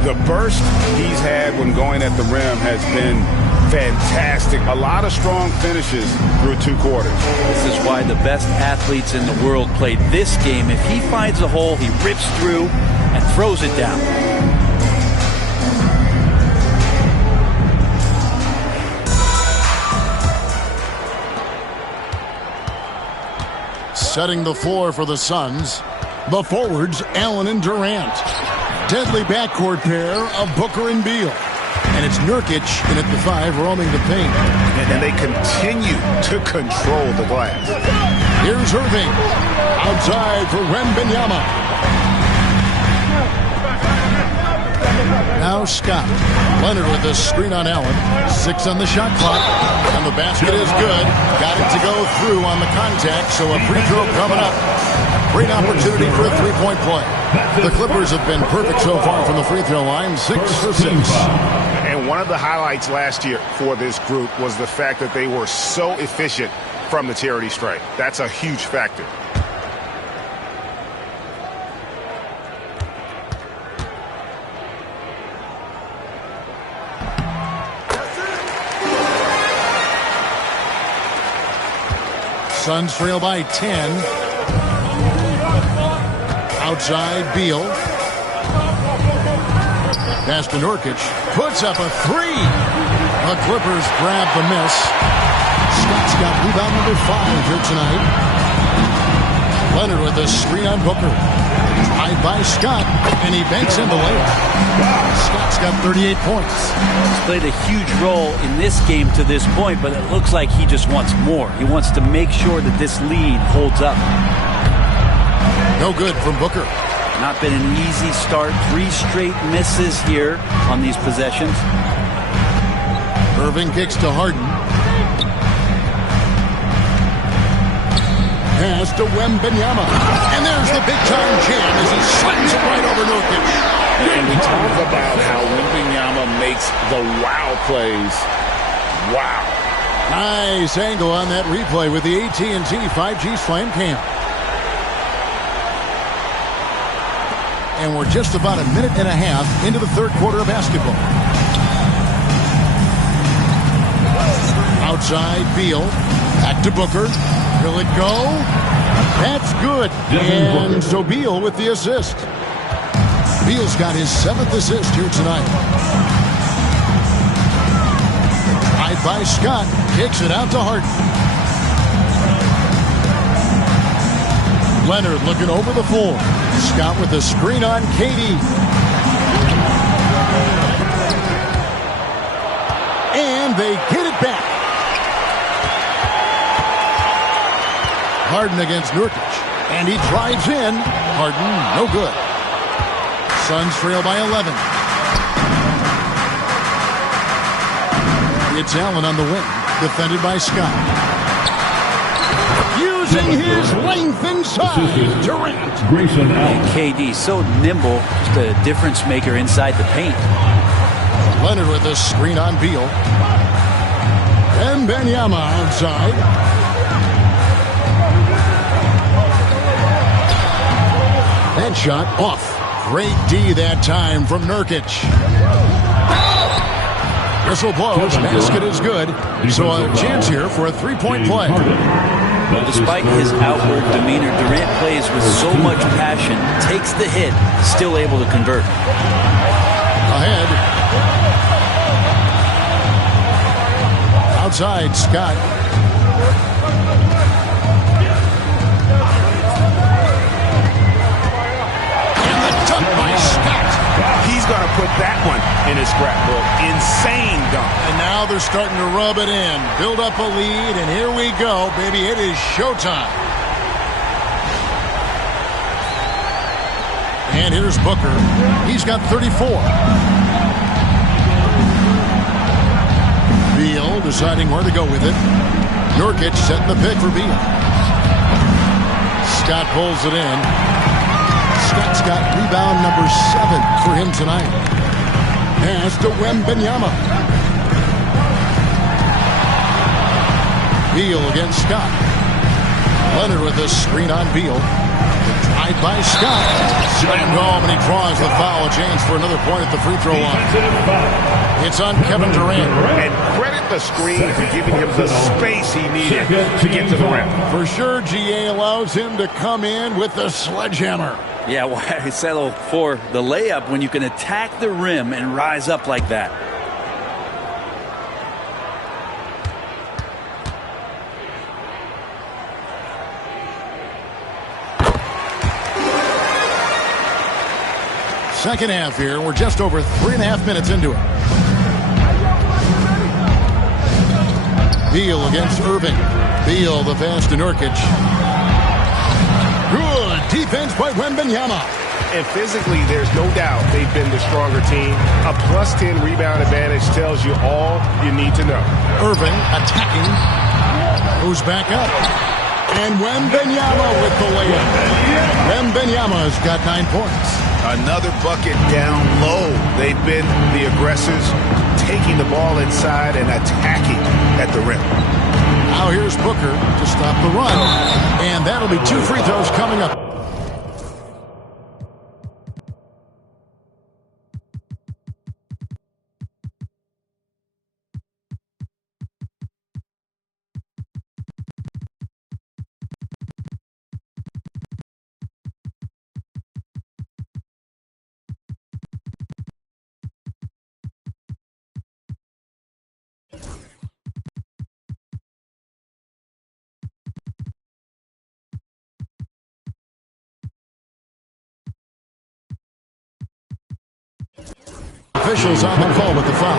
The burst he's had when going at the rim has been fantastic. A lot of strong finishes through two quarters. This is why the best athletes in the world played this game. If he finds a hole, he rips through and throws it down. Setting the floor for the Suns, the forwards, Allen and Durant. Deadly backcourt pair of Booker and Beal. And it's Nurkic in at the 5 roaming the paint. And they continue to control the glass. Here's Irving. Outside for Wembanyama. Now Scott. Leonard with the screen on Allen. 6 on the shot clock. And the basket is good. Got it to go through on the contact, so a free throw coming up. Great opportunity for a three-point play. The Clippers have been perfect so far from the free throw line, 6 for 6. And one of the highlights last year for this group was the fact that they were so efficient from the charity stripe. That's a huge factor. Suns trail by 10. Outside, Beal. Pass to Nurkic. Puts up a 3. The Clippers grab the miss. Scott's got rebound number 5 here tonight. Leonard with the screen on Booker. Tried by Scott, and he banks in the layup. Scott's got 38 points. He's played a huge role in this game to this point, but it looks like he just wants more. He wants to make sure that this lead holds up. No good from Booker. Not been an easy start. 3 straight misses here on these possessions. Irving kicks to Harden. Pass to Wembanyama. And there's the big-time jam as he slams it right over Nurkic. And we talk about how Wembanyama makes the wow plays. Wow. Nice angle on that replay with the AT&T 5G Slam Cam. And we're just about a minute and a half into the third quarter of basketball. Outside, Beal. Back to Booker. Will it go? That's good. And so Beal with the assist. Beal's got his 7th assist here tonight. Tied by Scott. Kicks it out to Harden. Leonard looking over the floor. Scott with the screen on KD. And they get it back. Harden against Nurkic. And he drives in. Harden, no good. Suns trail by 11. It's Allen on the wing, defended by Scott. Using his length inside, Durant. And KD so nimble, just a difference maker inside the paint. Leonard with a screen on Beal. And Wembanyama outside. That shot off. Great D that time from Nurkic. Whistle blows. Basket is good. So a chance here for a three-point play. Well, despite his outward demeanor, Durant plays with so much passion, takes the hit, still able to convert. Ahead. Outside, Scott. And the dunk by Scott. He's going to put that one in his scrapbook. Insane dunk. And now they're starting to rub it in. Build up a lead, and here we go, baby. It is showtime. And here's Booker. He's got 34. Beal deciding where to go with it. Nurkic setting the pick for Beal. Scott pulls it in. Scott's got rebound number 7 for him tonight. Pass to Wembanyama. Beal against Scott. Leonard with a screen on Beal. Drive by Scott. Slammed home, and he draws the foul. A chance for another point at the free throw line. It's on Kevin Durant. And credit the screen for giving him the space he needed to get to the rim. For sure, GA allows him to come in with the sledgehammer. Yeah, why settle for the layup when you can attack the rim and rise up like that? Second half here. We're just over 3.5 minutes into it. Beal against Irving. Beal the pass to Nurkic. Good defense by Wembanyama. And physically, there's no doubt they've been the stronger team. A +10 rebound advantage tells you all you need to know. Irving attacking. Goes back up. And Wembanyama with the layup. Wembanyama's got 9 points. Another bucket down low. They've been the aggressors, taking the ball inside and attacking at the rim. Now here's Booker to stop the run. And that'll be 2 free throws coming up. Officials on the call with the foul.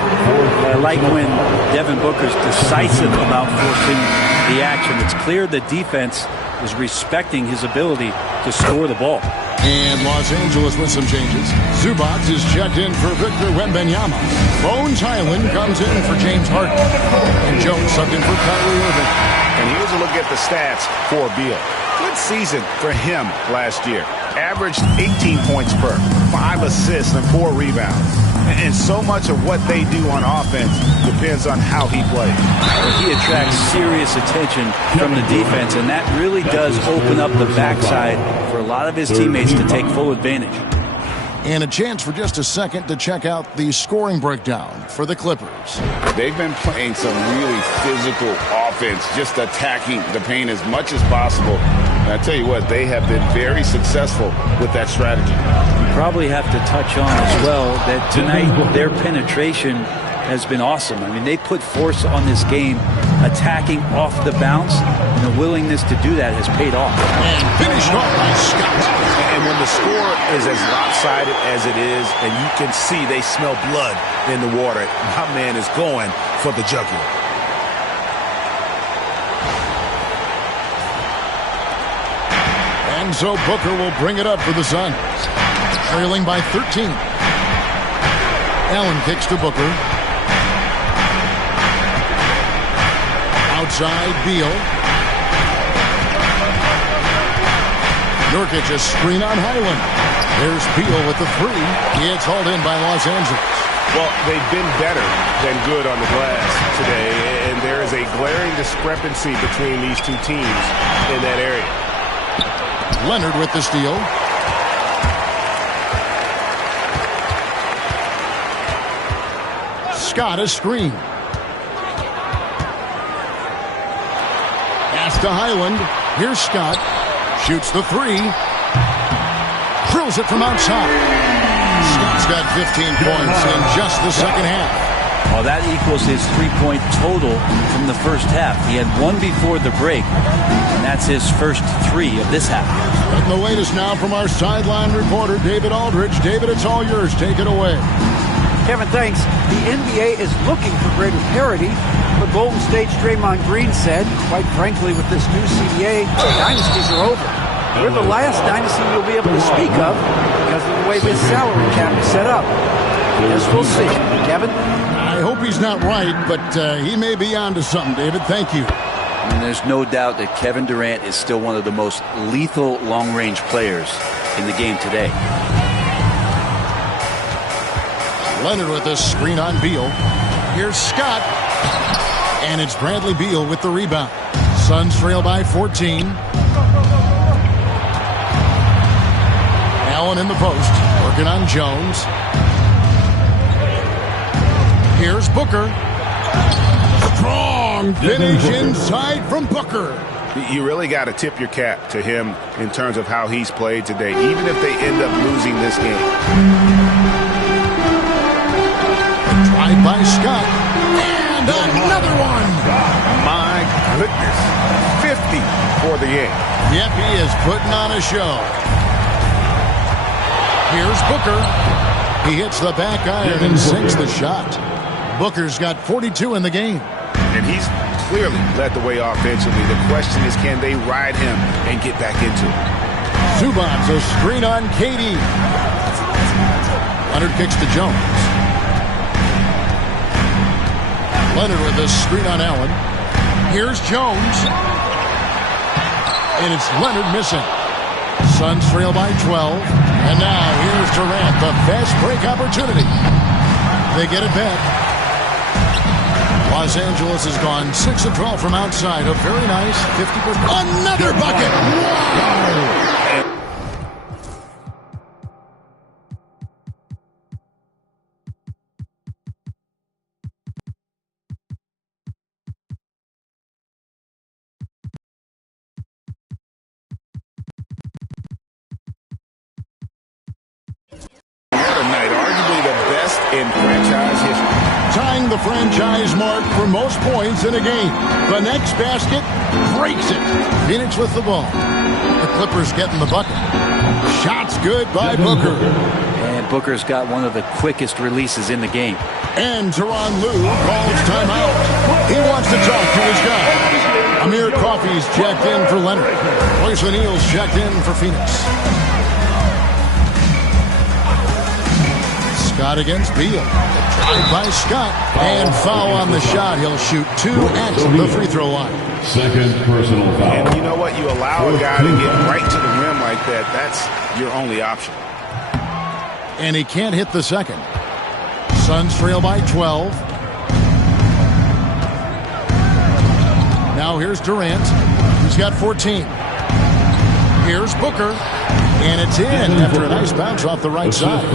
I like when Devin Booker's decisive about forcing the action. It's clear the defense is respecting his ability to score the ball. And Los Angeles with some changes. Zubac is checked in for Victor Wembanyama. Bones Highland comes in for James Harden. And Jones subbed in for Kyrie Irving. And here's a look at the stats for Beal. Good season for him last year. Averaged 18 points per, 5 assists and 4 rebounds. And so much of what they do on offense depends on how he plays. He attracts serious attention from the defense, and that really does open up the backside for a lot of his teammates to take full advantage. And a chance for just a second to check out the scoring breakdown for the Clippers. They've been playing some really physical offense, just attacking the paint as much as possible. And I tell you what, they have been very successful with that strategy. You probably have to touch on as well that tonight their penetration has been awesome. I mean, they put force on this game, attacking off the bounce, and the willingness to do that has paid off. And finished off by Scott. And when the score is as lopsided as it is, and you can see they smell blood in the water, my man is going for the jugular. And so Booker will bring it up for the Suns. trailing by 13. Allen kicks to Booker. Outside, Beal. Nurkic a screen on Highland. There's Beal with the three. It's hauled in by Los Angeles. Well, they've been better than good on the glass today, and there is a glaring discrepancy between these two teams in that area. Leonard with the steal. Scott a screen. Pass to Highland. Here's Scott. Shoots the three. Drills it from outside. Scott's got 15 points in just the second half. Well, that equals his three-point total from the first half. He had one before the break, and that's his first three of this half. And the latest now from our sideline reporter, David Aldridge. David, it's all yours. Take it away. Kevin, thanks. The NBA is looking for greater parity, but Golden State's Draymond Green said, quite frankly, with this new CBA, dynasties are over. We're the last dynasty you'll be able to speak of because of the way this salary cap is set up. Yes, we'll see. Kevin? I hope he's not right, but he may be onto something, David. Thank you. And there's no doubt that Kevin Durant is still one of the most lethal long-range players in the game today. Leonard with a screen on Beal. Here's Scott. And it's Bradley Beal with the rebound. Suns trail by 14. Allen in the post. Working on Jones. Here's Booker. Strong finish inside from Booker. You really got to tip your cap to him in terms of how he's played today, even if they end up losing this game. Drive by Scott. And another one. My goodness. 50 for the game. Yep, he is putting on a show. Here's Booker. He hits the back iron and sinks the shot. Booker's got 42 in the game. And he's clearly led the way offensively. The question is, can they ride him and get back into it? Zubac's a screen on KD. Leonard kicks to Jones. Leonard with a screen on Allen. Here's Jones. And it's Leonard missing. Suns trail by 12. And now here's Durant, the fast break opportunity. They get it back. Los Angeles has gone 6 of 12 from outside. A very nice 50%. Another bucket! Wow! In franchise history. Tying the franchise mark for most points in a game. The next basket breaks it. Phoenix with the ball. The Clippers getting the bucket. Shots good by Booker. And Booker's got one of the quickest releases in the game. And Tyronn Lue calls timeout. He wants to talk to his guy. Amir Coffey's checked in for Leonard. Royce O'Neal's checked in for Phoenix. Scott against Beal. Drive by Scott. And foul on the shot. He'll shoot 2 at the free throw line. Second personal foul. And you know what? You allow a guy to get right to the rim like that. That's your only option. And he can't hit the second. Suns trail by 12. Now here's Durant. He's got 14. Here's Booker. And it's in after a nice bounce off the right side.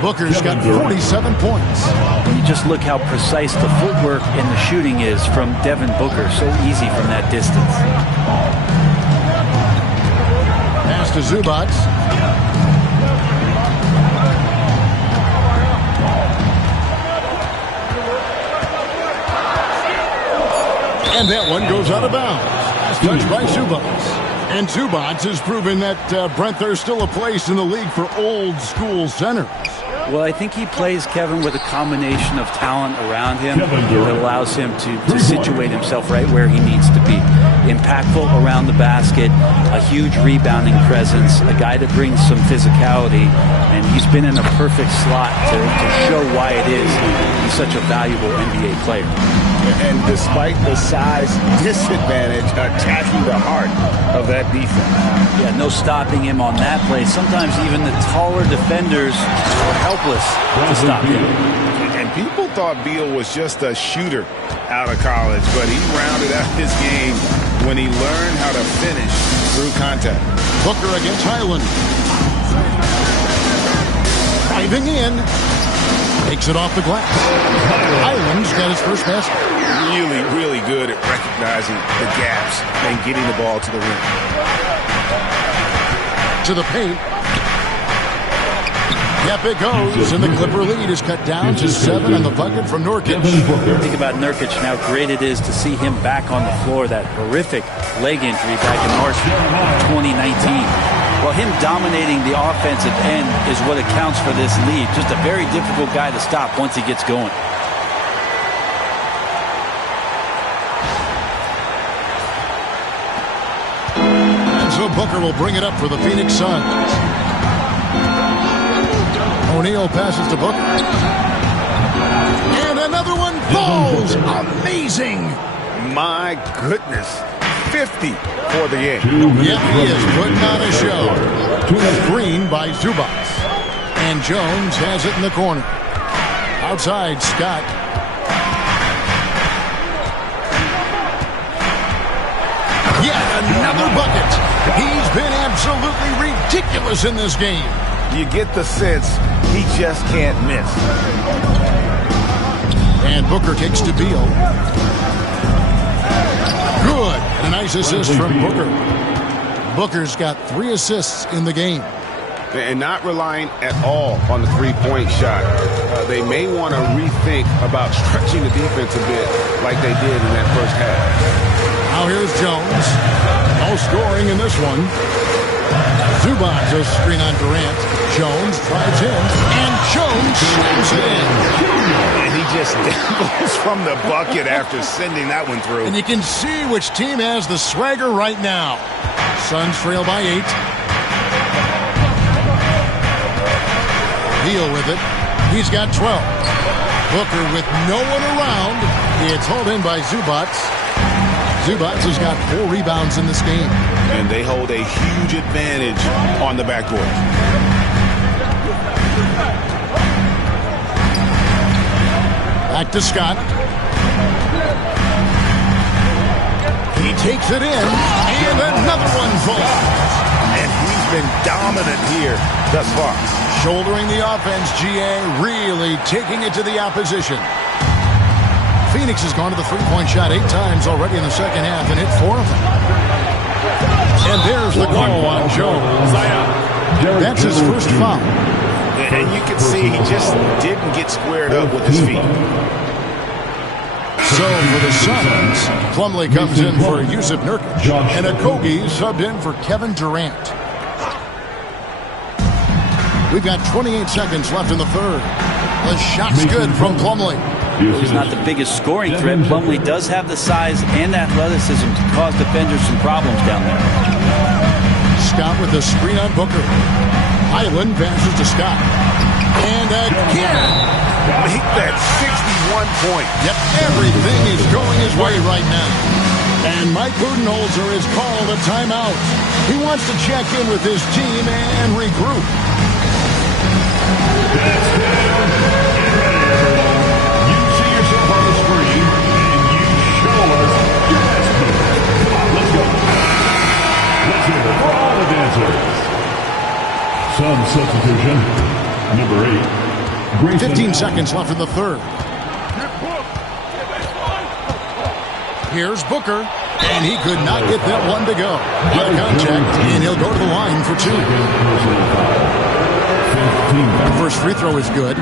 Booker's got 47 points. You just look how precise the footwork and the shooting is from Devin Booker. So easy from that distance. Pass to Zubac. And that one goes out of bounds. Touched by Zubac. And Zubac has proven that, Brent, there's still a place in the league for old school centers. Well, I think he plays, Kevin, with a combination of talent around him that allows him to situate himself right where he needs to be. Impactful around the basket, a huge rebounding presence, a guy that brings some physicality, and he's been in a perfect slot to show why it is he's such a valuable NBA player. And despite the size disadvantage, attacking the heart of that defense. Yeah, no stopping him on that play. Sometimes even the taller defenders were helpless to stop him. And people thought Beal was just a shooter out of college, but he rounded out his game when he learned how to finish through contact. Booker against Highland. Diving in. Takes it off the glass. Highland's got his first basket. Really, really good at recognizing the gaps and getting the ball to the rim. To the paint. Yep, it goes, and the Clipper lead is cut down to 7 on the bucket from Nurkic. Think about Nurkic, how great it is to see him back on the floor. That horrific leg injury back in March 2019. Well, him dominating the offensive end is what accounts for this lead. Just a very difficult guy to stop once he gets going. And so Booker will bring it up for the Phoenix Suns. O'Neal passes to Booker. And another one falls. Amazing. My goodness. 50 for the game. Yep, he is putting on a show. Green by Zubac. And Jones has it in the corner. Outside, Scott. Yet another bucket. He's been absolutely ridiculous in this game. You get the sense he just can't miss. And Booker kicks to Beal. Good. And a nice assist from Booker. Booker's got 3 assists in the game. And not relying at all on the three-point shot. They may want to rethink about stretching the defense a bit like they did in that first half. Now here's Jones. No scoring in this one. Zubac a screen on Durant. Jones drives in, and Jones slams it in. And he just goes from the bucket after sending that one through. And you can see which team has the swagger right now. Suns trail by 8. Beal with it. He's got 12. Booker with no one around. It's hauled in by Zubac. Zubac has got 4 rebounds in this game. And they hold a huge advantage on the backboard. Back to Scott. He takes it in, and another one falls. And he's been dominant here thus far. Shouldering the offense, GA, really taking it to the opposition. Phoenix has gone to the three-point shot 8 times already in the second half, and hit 4 of them. And there's the call on Jones. That's his first foul. And you can see he just didn't get squared up with his feet. So for the Suns, Plumlee comes in for Yusuf Nurkic, and Okogie subbed in for Kevin Durant. We've got 28 seconds left in the third. The shot's good from Plumlee. He's not the biggest scoring threat. Plumlee does have the size and athleticism to cause defenders some problems down there. Scott with the screen on Booker. Highland passes to Scott. And again. Make that 61 point. Yep, everything is going his way right now. And Mike Budenholzer has called a timeout. He wants to check in with his team and regroup. For all the dancers. Some substitution. Number 8. 15 seconds left in the third. Here's Booker, and he could not get that one to go. Out of contact, and he'll go to the line for 2. The first free throw is good.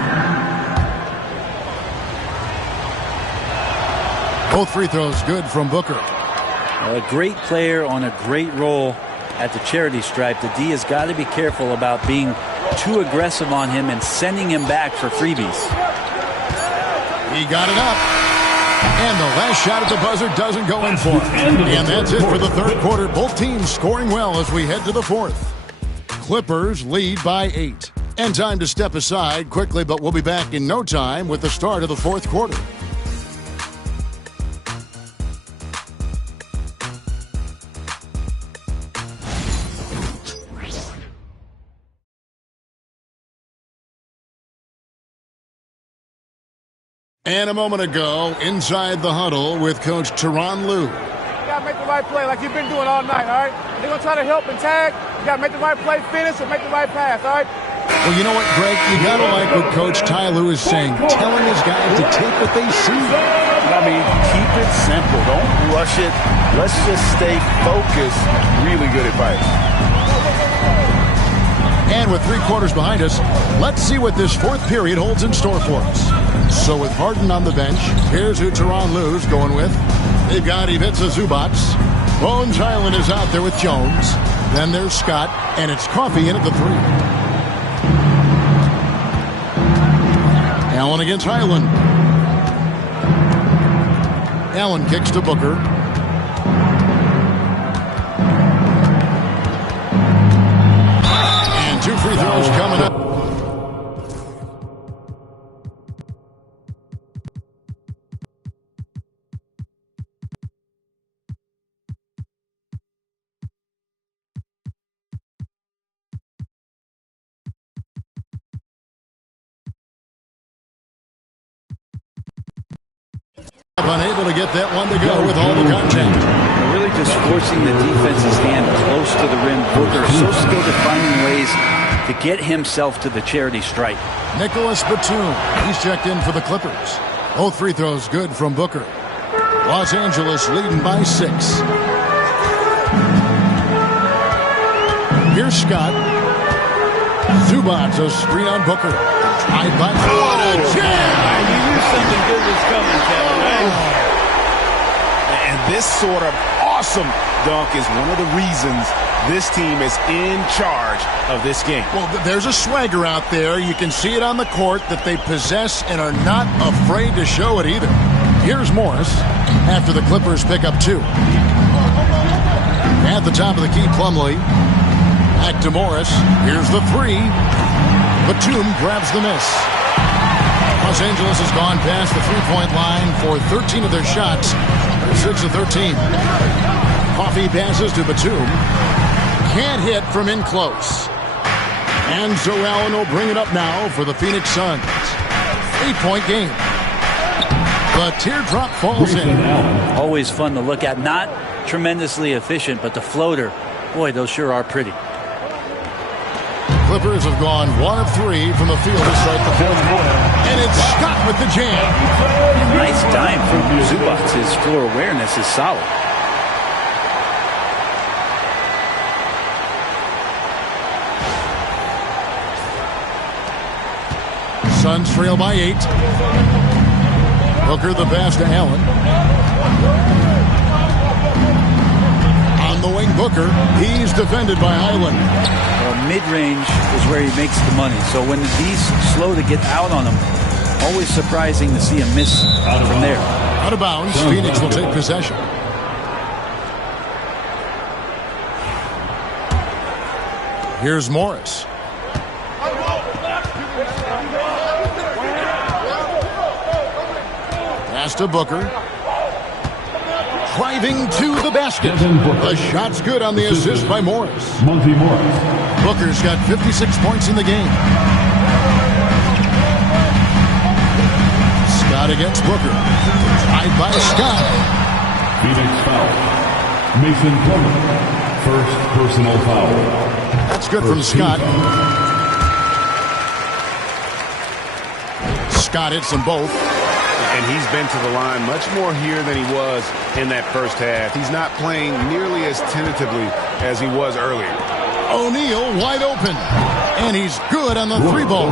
Both free throws good from Booker. A great player on a great role at the charity stripe. The D has got to be careful about being too aggressive on him and sending him back for freebies. He got it up. And the last shot at the buzzer doesn't go in for him. And that's it for the third quarter. Both teams scoring well as we head to the fourth. Clippers lead by 8. And time to step aside quickly, but we'll be back in no time with the start of the fourth quarter. And a moment ago, inside the huddle with Coach Tyronn Lue. You got to make the right play like you've been doing all night, all right? They're going to try to help and tag. You got to make the right play, finish, or make the right pass, all right? Well, you know what, Greg? You got to like what Coach Ty Lue is saying, telling his guys to take what they see. I mean, keep it simple. Don't rush it. Let's just stay focused. Really good advice. And with 3 quarters behind us, let's see what this fourth period holds in store for us. So with Harden on the bench, here's who Tyronn Lue's going with. They've got Ivica Zubac. Bones Highland is out there with Jones. Then there's Scott, and it's Coffey in at the 3. Allen against Highland. Allen kicks to Booker. And 2 free throws coming up. Unable to get that one to go with all the contact. Really just forcing the defense's hand close to the rim. Booker so skilled at finding ways to get himself to the charity stripe. Nicholas Batum, he's checked in for the Clippers. Both free throws good from Booker. Los Angeles leading by 6. Here's Scott. Zubac, a screen on Booker. Tied by what a jam! You knew something good was coming, Kevin, right? And this sort of awesome dunk is one of the reasons this team is in charge of this game. Well, there's a swagger out there. You can see it on the court that they possess and are not afraid to show it either. Here's Morris after the Clippers pick up 2. At the top of the key, Plumlee. Back to Morris. Here's the 3. Batum grabs the miss. Los Angeles has gone past the 3-point line for 13 of their shots. 6 of 13. Coffey passes to Batum. Can't hit from in close. And so Allen will bring it up now for the Phoenix Suns. 3-point game. The teardrop falls in. Always fun to look at. Not tremendously efficient, but the floater, boy, those sure are pretty. Clippers have gone 1 of 3 from the field to start the fourth quarter. And it's Scott with the jam. Nice dime from Zubac. His floor awareness is solid. Suns trail by 8. Booker the pass to Allen. On the wing, Booker. He's defended by Highland. Mid-range is where he makes the money. So when he's slow to get out on him, always surprising to see him miss from there. Out of bounds. Phoenix will take possession. Here's Morris. Pass to Booker. Driving to the basket. The shot's good on the assist by Morris. Monty Morris. Booker's got 56 points in the game. Scott against Booker. Tied by Scott. Phoenix foul. Mason Plumlee. First personal foul. That's good from Scott. Scott hits them both. And he's been to the line much more here than he was in that first half. He's not playing nearly as tentatively as he was earlier. O'Neal wide open. And he's good on the 3-ball.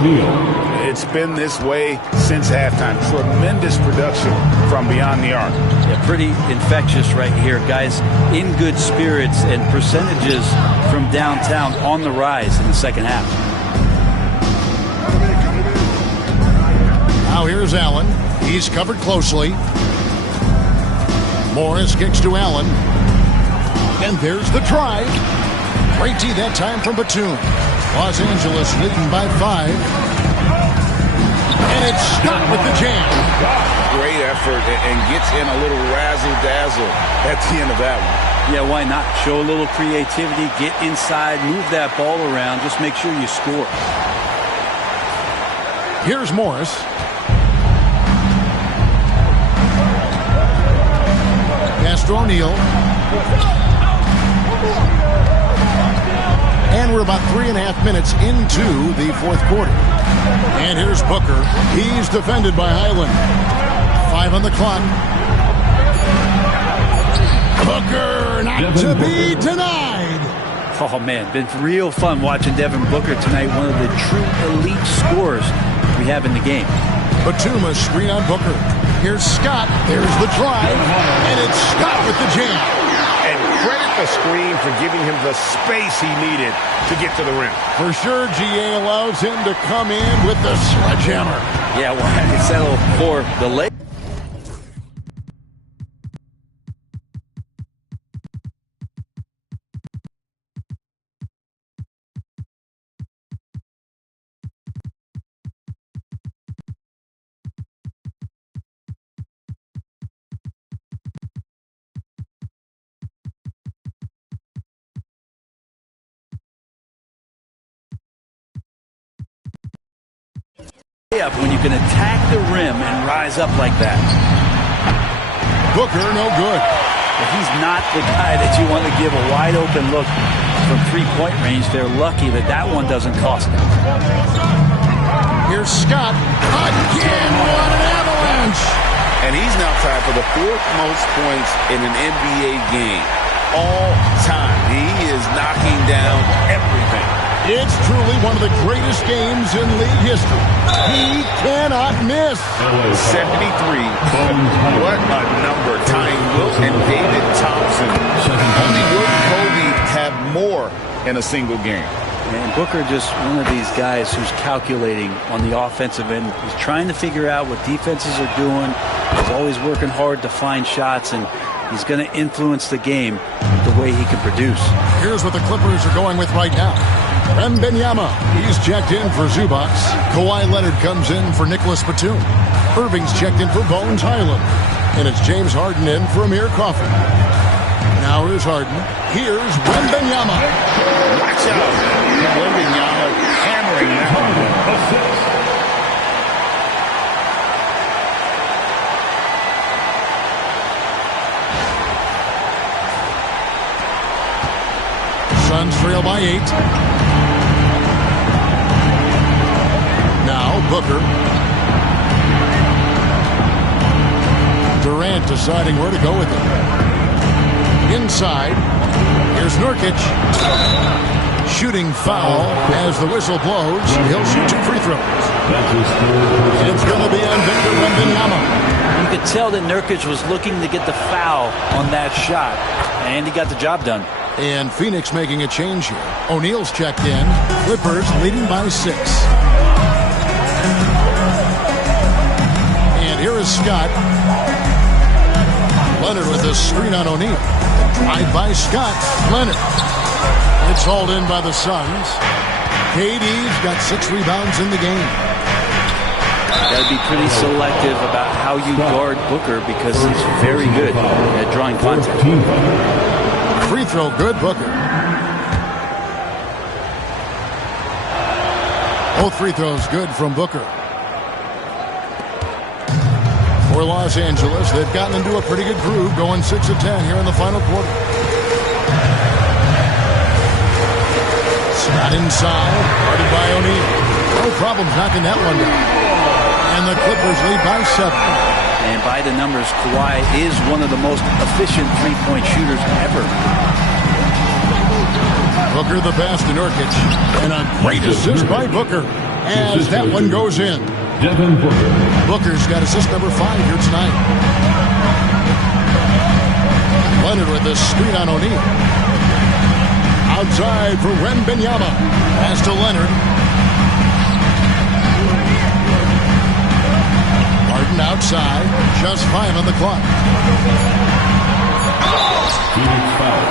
It's been this way since halftime. Tremendous production from beyond the arc. Yeah, pretty infectious right here. Guys in good spirits and percentages from downtown on the rise in the second half. Now here's Allen. He's covered closely. Morris kicks to Allen. And there's the drive. Great D that time from Batum. Los Angeles leading by 5. And it's Scott with the jam. Great effort and gets in a little razzle-dazzle at the end of that one. Yeah, why not? Show a little creativity, get inside, move that ball around, just make sure you score. Here's Morris. Pass to O'Neal. And we're about 3.5 minutes into the fourth quarter. And here's Booker. He's defended by Highland. 5 on the clock. Booker not to be denied. Oh, man, been real fun watching Devin Booker tonight. One of the true elite scorers we have in the game. Batum a screen on Booker. Here's Scott. There's the drive. And it's Scott with the jam. And credit the screen for giving him the space he needed to get to the rim. For sure, GA allows him to come in with the sledgehammer. Yeah, well, I can settle for the leg. Up when you can attack the rim and rise up like that. Booker, no good. If he's not the guy that you want to give a wide open look from three-point range, they're lucky that that one doesn't cost them. Here's Scott. Again, what an avalanche. And he's now tied for the 4th most points in an NBA game all time. He is knocking down everything. It's truly one of the greatest games in league history. He cannot miss. 73. What a number. Tying Wilt and David Thompson. Only Wilt and Kobe have more in a single game. And Booker just one of these guys who's calculating on the offensive end. He's trying to figure out what defenses are doing. He's always working hard to find shots, and he's going to influence the game the way he can produce. Here's what the Clippers are going with right now. Wembanyama, he's checked in for Zubac. Kawhi Leonard comes in for Nicholas Batum. Irving's checked in for Bones Highland. And it's James Harden in for Amir Coffey. Now here's Harden. Here's Wembanyama. Watch out. Wembanyama hammering that one. Suns trail by 8. Now Booker. Durant deciding where to go with it. Inside. Here's Nurkic. Shooting foul as the whistle blows. He'll shoot 2 free throws. It's going to be on Victor Wembanyama. You could tell that Nurkic was looking to get the foul on that shot, and he got the job done. And Phoenix making a change here. O'Neal's checked in. Clippers leading by 6. And here is Scott. Leonard with a screen on O'Neal. Drive by Scott. Leonard. It's hauled in by the Suns. KD's got 6 rebounds in the game. Got to be pretty selective about how you guard Booker because he's very good at drawing contact. Free throw good, Booker. Both free throws good from Booker. For Los Angeles, they've gotten into a pretty good groove, going 6 of 10 here in the final quarter. Scott inside, guarded by O'Neal. No problems knocking that one down. And the Clippers lead by 7. And by the numbers, Kawhi is one of the most efficient three-point shooters ever. Booker the pass to Nurkic. And a great assist by Booker as that one goes in. Devin Booker. Booker's got assist number 5 here tonight. Leonard with the screen on O'Neal. Outside for Wembanyama. Pass to Leonard. Harden outside. Just 5 on the clock. Phoenix foul.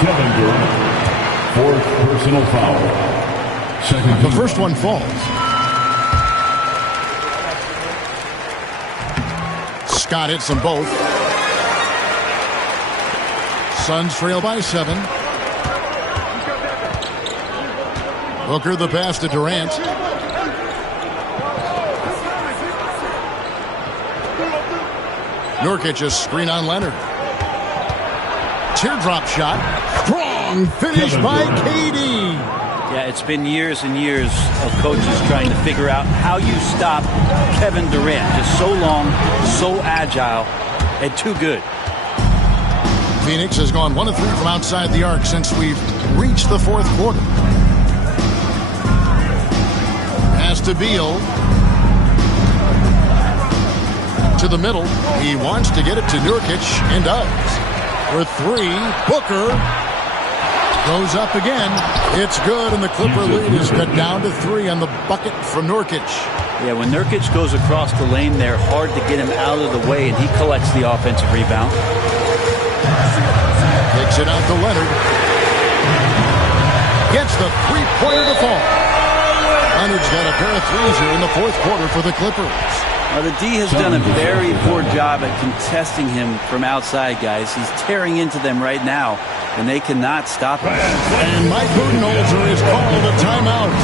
Kevin Durant. 4th personal foul. Second. The first one falls. Scott hits them both. Suns trail by 7. Booker the pass to Durant. Nurkic a screen on Leonard. Teardrop shot. Strong finish by KD. Yeah, it's been years and years of coaches trying to figure out how you stop Kevin Durant. Just so long, so agile, and too good. Phoenix has gone 1 of 3 from outside the arc since we've reached the 4th quarter. Pass to Beal. To the middle. He wants to get it to Nurkic and does. For 3, Booker goes up again. It's good, and the Clipper lead is cut down to 3 on the bucket from Nurkic. Yeah, when Nurkic goes across the lane there, hard to get him out of the way, and he collects the offensive rebound. Takes it out to Leonard. Gets the three-pointer to fall. Leonard's got a pair of threes here in the 4th quarter for the Clippers. Well, the D has done a very poor job at contesting him from outside, guys. He's tearing into them right now, and they cannot stop him. And Mike Budenholzer is called a timeout.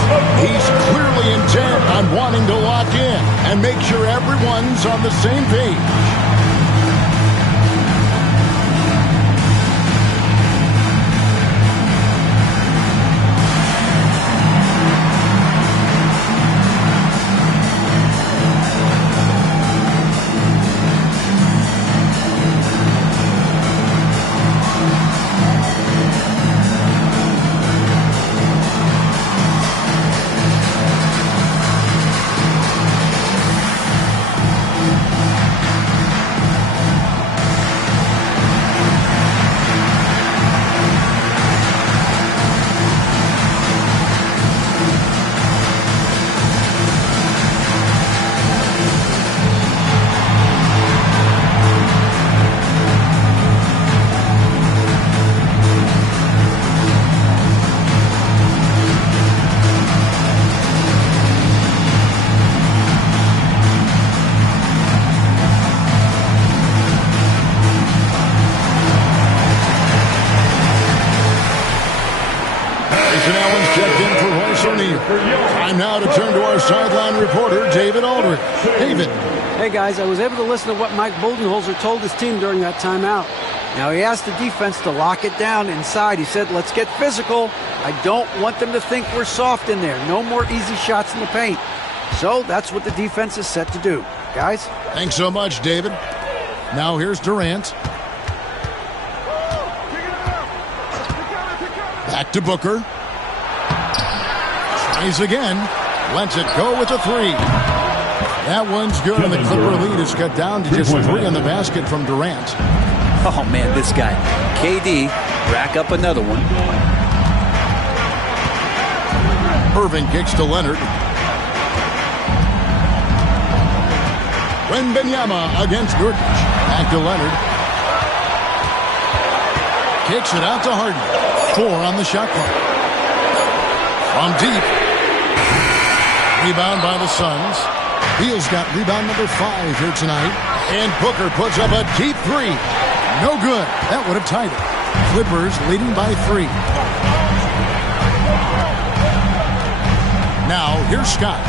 He's clearly intent on wanting to lock in and make sure everyone's on the same page. Time now to turn to our sideline reporter, David Aldridge. David. Hey, guys, I was able to listen to what Mike Budenholzer told his team during that timeout. Now, he asked the defense to lock it down inside. He said, let's get physical. I don't want them to think we're soft in there. No more easy shots in the paint. So that's what the defense is set to do. Guys? Thanks so much, David. Now here's Durant. Back to Booker. Tries again. Lets it go with a 3. That one's good, and the Clipper lead is cut down to just 3 on the basket from Durant. Oh, man, this guy. KD, rack up another one. Irving kicks to Leonard. Wembanyama against Nurkic. Back to Leonard. Kicks it out to Harden. 4 on the shot clock. From deep. Rebound by the Suns. Beal's got rebound number 5 here tonight. And Booker puts up a deep 3. No good. That would have tied it. Clippers leading by 3. Now, here's Scott.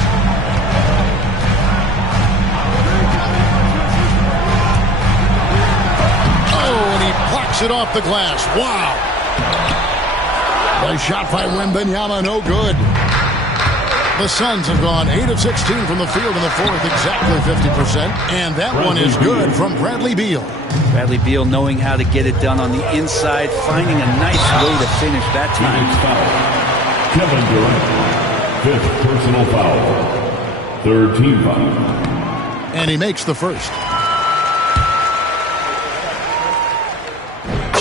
Oh, and he blocks it off the glass. Wow. The shot by Wembanyama, no good. The Suns have gone 8 of 16 from the field in the 4th, exactly 50%. And that one is good from Bradley Beal. Bradley Beal knowing how to get it done on the inside, finding a nice way to finish that time. Kevin Durant, 5th personal foul. 3rd team foul. And he makes the first.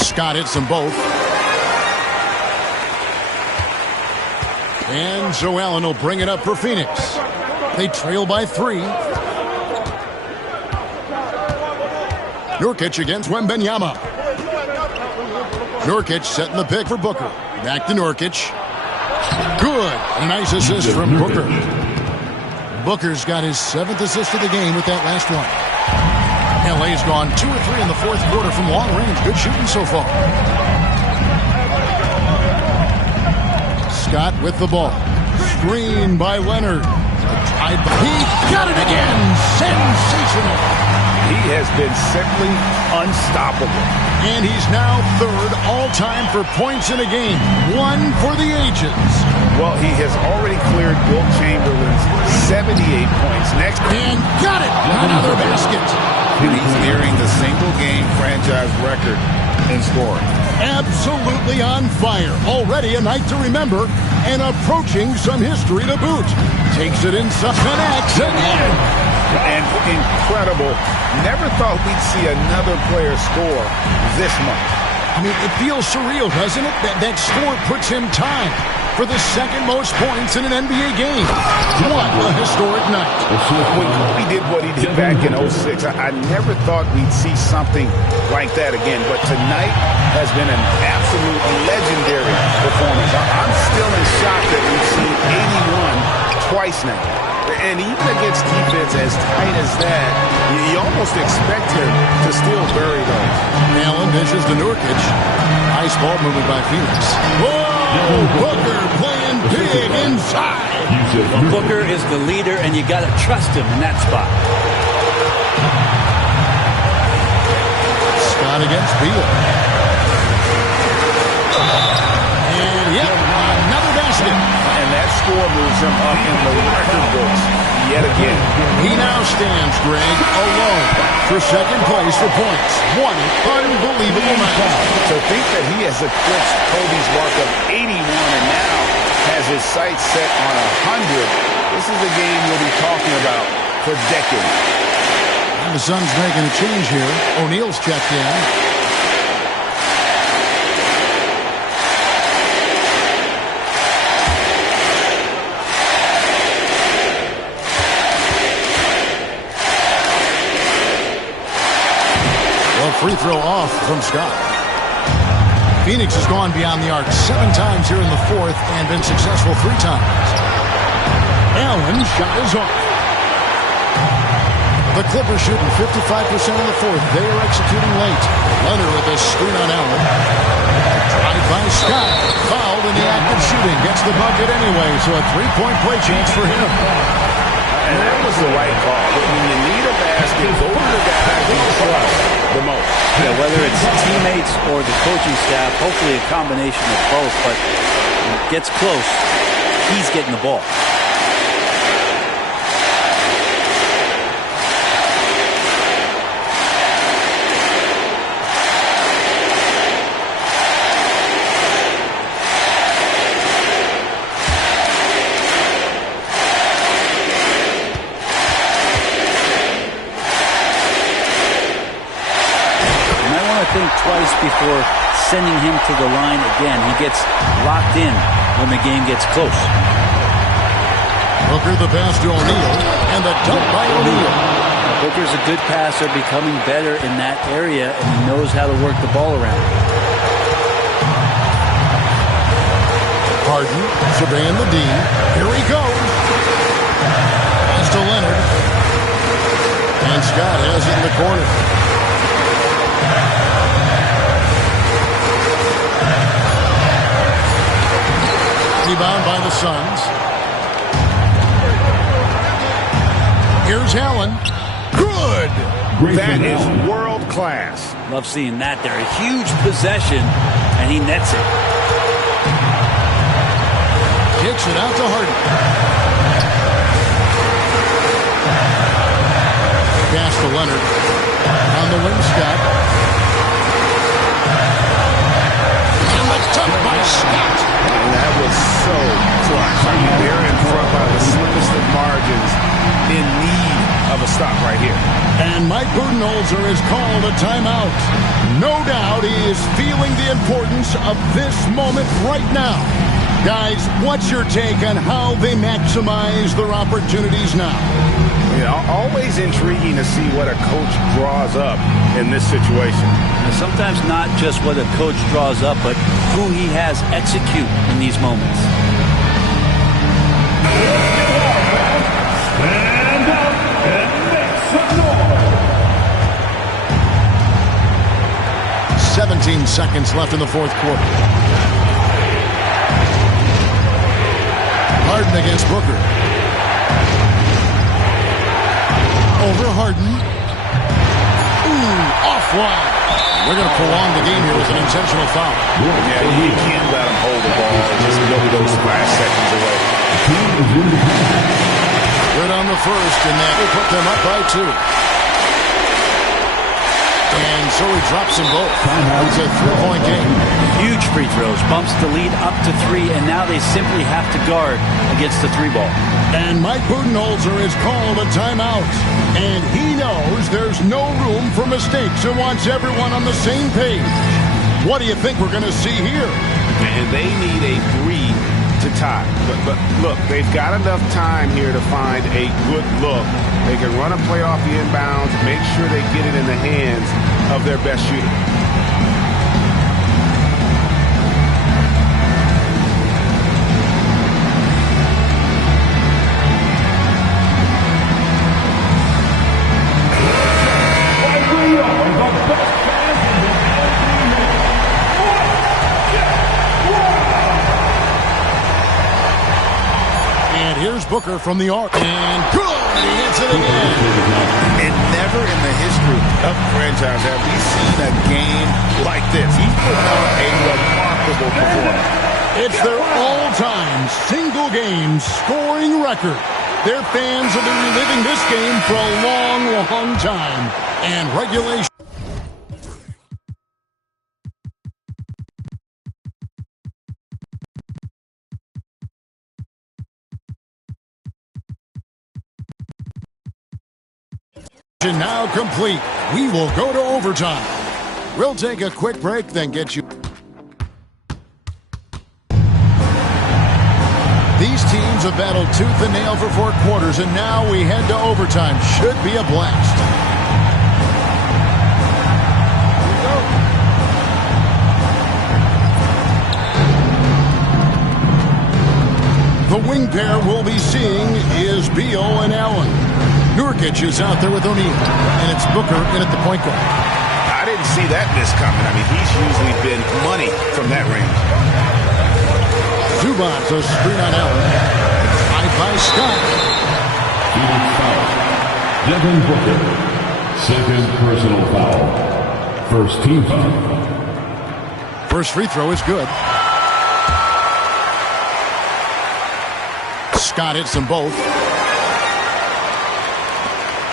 Scott hits them both. And Joe Allen will bring it up for Phoenix. They trail by 3. Nurkic against Wembanyama. Nurkic setting the pick for Booker. Back to Nurkic. Good. A nice assist from Booker. Booker's got his 7th assist of the game with that last one. LA's gone 2 or 3 in the 4th quarter from long range. Good shooting so far. Scott with the ball. Screen by Leonard. He got it again. Sensational. He has been simply unstoppable. And he's now 3rd all-time for points in a game. 1 for the ages. Well, he has already cleared Wilt Chamberlain's 78 points. Next. And got it. Another basket. And he's nearing the single-game franchise record in scoring. Absolutely on fire. Already a night to remember and approaching some history to boot. Takes it inside. Connects again. And incredible. Never thought we'd see another player score this much. I mean, it feels surreal, doesn't it? That score puts him tied for the 2nd most points in an NBA game. What a historic night. When Kobe did what he did back in 06, I never thought we'd see something like that again. But tonight has been an absolute legendary performance. I'm still in shock that we've seen 81 twice now. And even against defense as tight as that, you almost expect him to still bury those. Allen dishes to Nurkic. Nice ball movement by Phoenix. Whoa! Booker playing big inside. Well, Booker is the leader, and you got to trust him in that spot. Scott against Beal. And yep, another basket. And that score moves him up in the record books yet again. He now stands, Greg, alone for 2nd place for points. What an unbelievable night. To think that he has eclipsed Kobe's mark of 81 and now has his sights set on 100. This is a game we'll be talking about for decades. And the Suns making a change here. O'Neal's checked in. Free throw off from Scott. Phoenix has gone beyond the arc 7 times here in the 4th and been successful 3 times. Allen shot is off. The Clippers shooting 55% in the 4th. They are executing late. Leonard with a screen on Allen. Drive by Scott. Fouled in the act of shooting. Gets the bucket anyway, so a 3-point play chance for him. And that was the right call. When you need a basket, go to the guy you trust the most. Yeah, whether it's teammates or the coaching staff, hopefully a combination of both, but when it gets close, he's getting the ball. Think twice before sending him to the line again. He gets locked in when the game gets close. Booker the pass to O'Neal, and the dunk by O'Neal. Booker's a good passer, becoming better in that area, and he knows how to work the ball around. Harden surveying the D. Here he goes. Pass to Leonard. And Scott has it in the corner. Rebound by the Suns. Here's Allen. Good. That is world class. Love seeing that there. A huge possession, and he nets it. Kicks it out to Harden. Pass to Leonard. On the wing, Scott. And the dunk by Scott. And that was so clutch. I mean, they're in front by the slimmest of margins, in need of a stop right here. And Mike Budenholzer has called a timeout. No doubt he is feeling the importance of this moment right now. Guys, what's your take on how they maximize their opportunities now? Always intriguing to see what a coach draws up in this situation. And sometimes not just what a coach draws up, but who he has execute in these moments. Stand up and make some noise. 17 seconds left in the fourth quarter. Harden against Booker. Over Harden. Ooh, offline. They're going to prolong the game here with an intentional foul. Yeah, you can't let them hold the ball and just go those 5 seconds away. Good on the first, and that will put them up by 2. And so he drops them both. It's a 3-point game. Huge free throws, bumps the lead up to 3, and now they simply have to guard against the 3-ball. And Mike Budenholzer has called a timeout. And he knows there's no room for mistakes and wants everyone on the same page. What do you think we're going to see here? And they need a 3 to tie. But look, they've got enough time here to find a good look. They can run a play off the inbounds, make sure they get it in the hands of their best shooter. Booker from the arc, and good, he hits it again. And never in the history of the franchise have we seen a game like this. He's put on a remarkable performance. It's their all-time single-game scoring record. Their fans will be reliving this game for a long, long time. And regulation. Now complete. We will go to overtime. We'll take a quick break, then get you. These teams have battled tooth and nail for 4 quarters, and now we head to overtime. Should be a blast. The wing pair we'll be seeing is Beal and Allen. Nurkic is out there with O'Neal, and it's Booker in at the point guard. I didn't see that miss coming. I mean, he's usually been money from that range. Zubac's a screen on Allen. High by Scott. Devin Booker, second personal foul. First team foul. First free throw is good. Scott hits them both.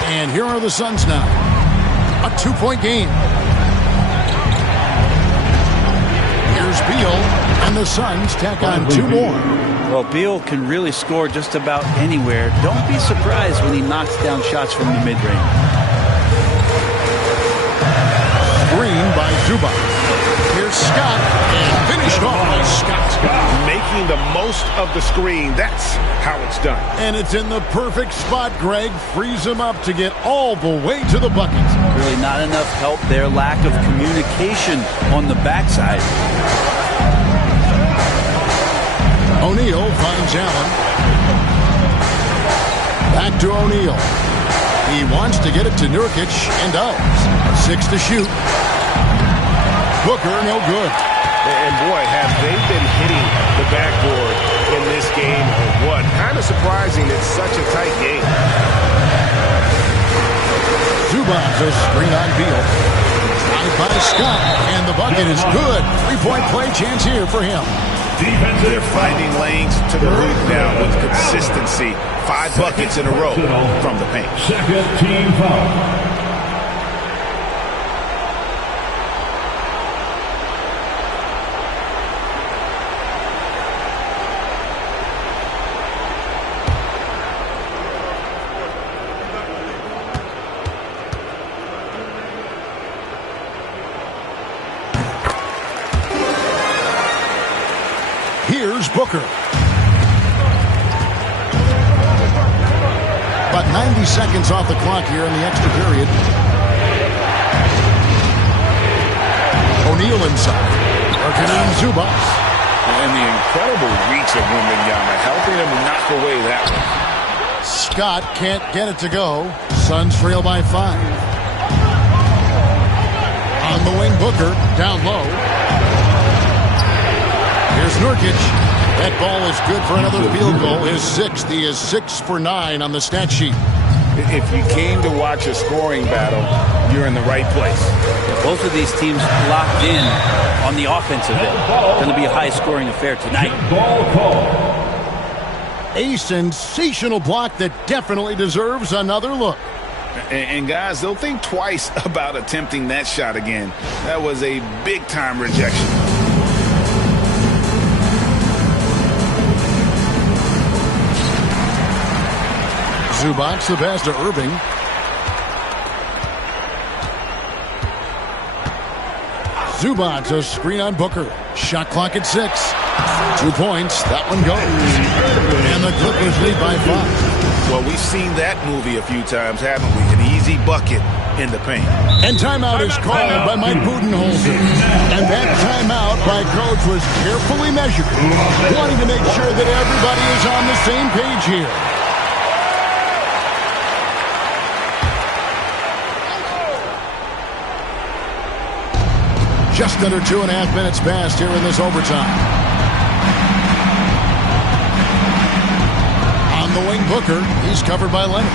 And here are the Suns now. A 2-point game. Here's Beal, and the Suns tack on 2 more. Well, Beal can really score just about anywhere. Don't be surprised when he knocks down shots from the mid-range. Screen by Zubac. Here's Scott, and finished off by Scott. Making the most of the screen. That's how it's done. And it's in the perfect spot, Greg. Frees him up to get all the way to the bucket. Really not enough help there. Lack of communication on the backside. O'Neal finds Allen. Back to O'Neal. He wants to get it to Nurkic and does. 6 to shoot. Booker, no good. And boy, have they been hitting the backboard in this game or what? Kind of surprising it's such a tight game. Zubac's a screen on Beal. Drive by Scott, and the bucket is good. 3-point play chance here for him. They're finding lanes to the hoop now with consistency. 5 buckets in a row from the paint. Second team foul. Here's Booker. About 90 seconds off the clock here in the extra period. O'Neal inside. Working on Zubac. And the incredible reach of Wembanyama, helping him knock away that one. Scott can't get it to go. Suns trail by 5. On the wing, Booker, down low. Here's Nurkic. That ball is good for another field goal. His 6th. He is 6 for 9 on the stat sheet. If you came to watch a scoring battle, you're in the right place. Both of these teams locked in on the offensive end. Going to be a high-scoring affair tonight. A sensational block that definitely deserves another look. And guys, they'll think twice about attempting that shot again. That was a big-time rejection. Zubac the pass to Irving. Zubac a screen on Booker. Shot clock at 6. 2 points. That one goes. And the Clippers lead by 5. Well, we've seen that movie a few times, haven't we? An easy bucket in the paint. And timeout is called by Mike Budenholzer. And that timeout by Coach was carefully measured, wanting to make sure that everybody is on the same page here. Just under 2.5 minutes passed here in this overtime. On the wing, Booker. He's covered by Leonard.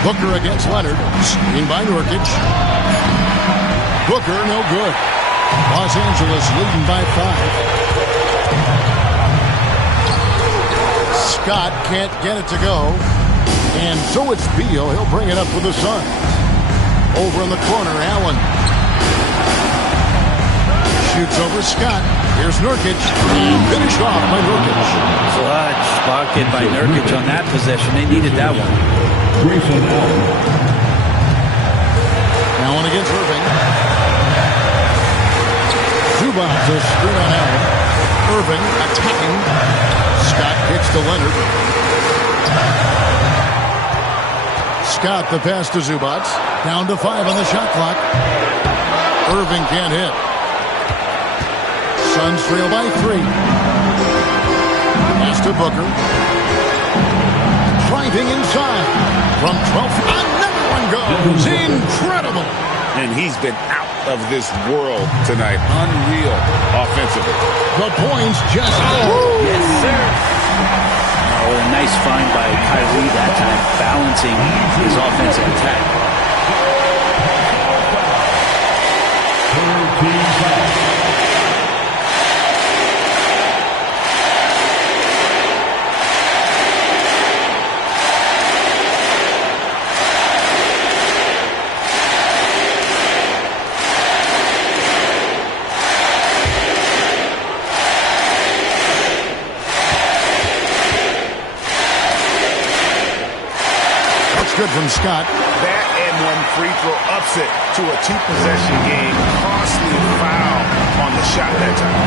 Booker against Leonard. Screen by Nurkic. Booker, no good. Los Angeles leading by 5. Scott can't get it to go. And so it's Beal. He'll bring it up for the Suns. Over in the corner, Allen. Shoots over Scott. Here's Nurkic. Finished off by Nurkic. Clutch bucket by Nurkic on that possession. They needed that one. Allen against Irving. Zubac a screen on Allen. Irving attacking. Scott kicks to Leonard. Scott the pass to Zubac. Down to 5 on the shot clock. Irving can't hit. Suns trail by 3. Pass to Booker. Driving inside. From 12. Another one goes. Incredible. And he's been out of this world tonight. Unreal offensively. The points just... Yes, sir. Oh, a nice find by Kyrie that time, balancing his offensive attack. Good from Scott. That and one free throw upset to a 2-possession game. Costly foul on the shot that time.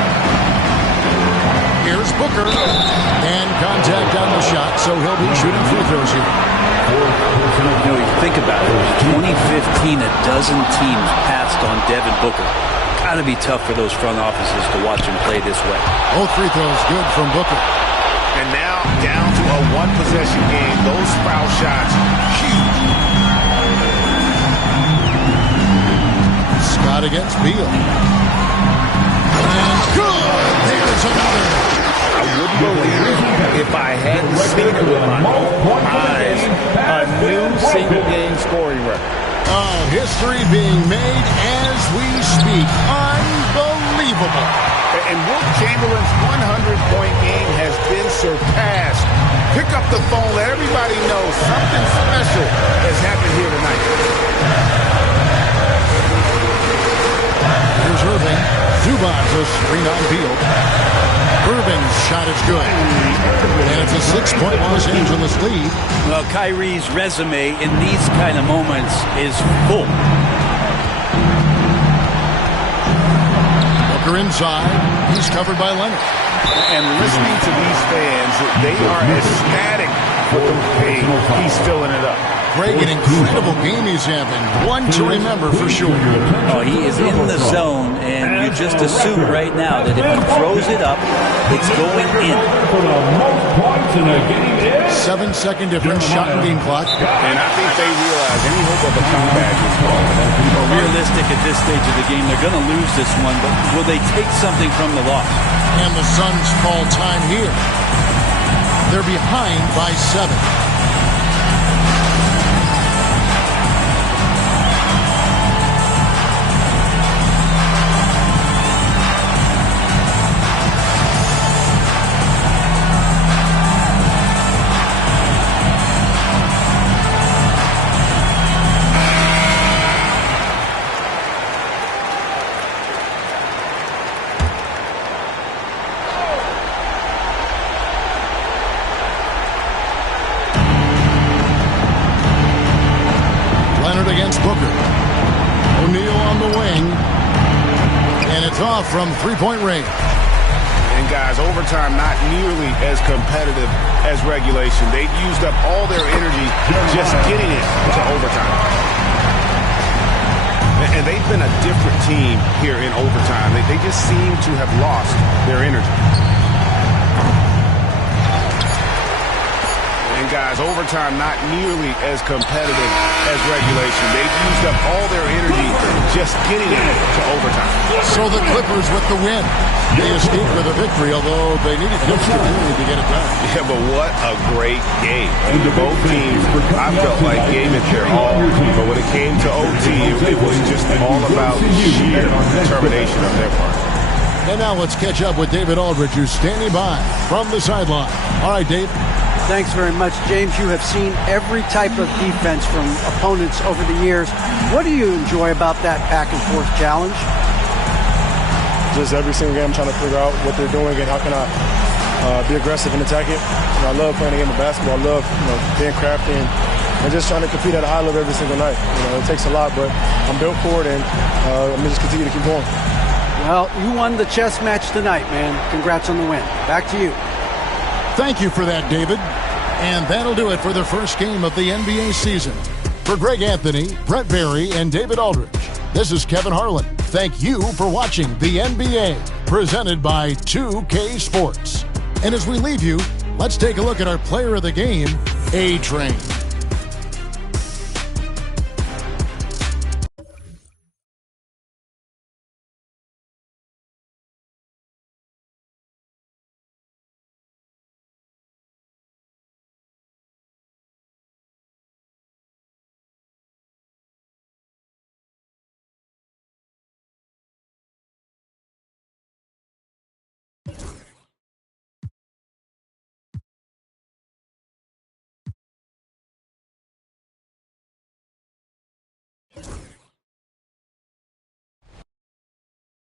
Here's Booker. And contact on the shot, so he'll be shooting free throws here. You know, you think about it. 2015, a dozen teams passed on Devin Booker. Gotta be tough for those front offices to watch him play this way. Both free throws good from Booker. And now down to a 1-possession game. Those foul shots, huge. Scott against Beal. And good! There's another. I wouldn't believe it if I hadn't seen it with my own eyes. A new single-game scoring record. Oh, history being made as we speak. Unbelievable. And Wilt Chamberlain's 100-point game has been surpassed. Pick up the phone, let everybody know something special has happened here tonight. Here's Irving. Zubac a screen on Beal. Irving's shot is good. And it's a 6-point Los Angeles lead. Well, Kyrie's resume in these kind of moments is full. Booker inside. He's covered by Leonard. And listening to these fans, they are ecstatic for the way he's filling it up. Greg, an incredible game he's having. One to remember for sure. Oh, he is in the zone, and you just assume right now that if he throws it up, it's going in. 7-second difference, shot and game clock. And I think they realize any hope of a comeback is gone. Well, realistic at this stage of the game, they're going to lose this one, but will they take something from the loss? And the Suns call time here. They're behind by 7. Against Booker. O'Neal on the wing. And it's off from three-point range. And guys, overtime not nearly as competitive as regulation. They've used up all their energy just getting it to overtime. And they've been a different team here in overtime. They just seem to have lost their energy. Guys, overtime not nearly as competitive as regulation. They've used up all their energy just getting it to overtime. So the Clippers with the win. They escaped with a victory, although they needed extra time to get it done. Yeah, but what a great game. And both teams, I felt like gave it their all. But when it came to OT, it was just all about sheer determination on their part. And now let's catch up with David Aldridge, who's standing by from the sideline. All right, Dave. Thanks very much, James. You have seen every type of defense from opponents over the years. What do you enjoy about that back-and-forth challenge? Just every single game I'm trying to figure out what they're doing and how can I be aggressive and attack it. I love playing the game of basketball. I love being crafty and just trying to compete at a high level every single night. It takes a lot, but I'm built for it, and I'm going to just continue to keep going. Well, you won the chess match tonight, man. Congrats on the win. Back to you. Thank you for that, David. And that'll do it for the first game of the NBA season. For Greg Anthony, Brett Berry, and David Aldridge, this is Kevin Harlan. Thank you for watching the NBA, presented by 2K Sports. And as we leave you, let's take a look at our player of the game, A-Train.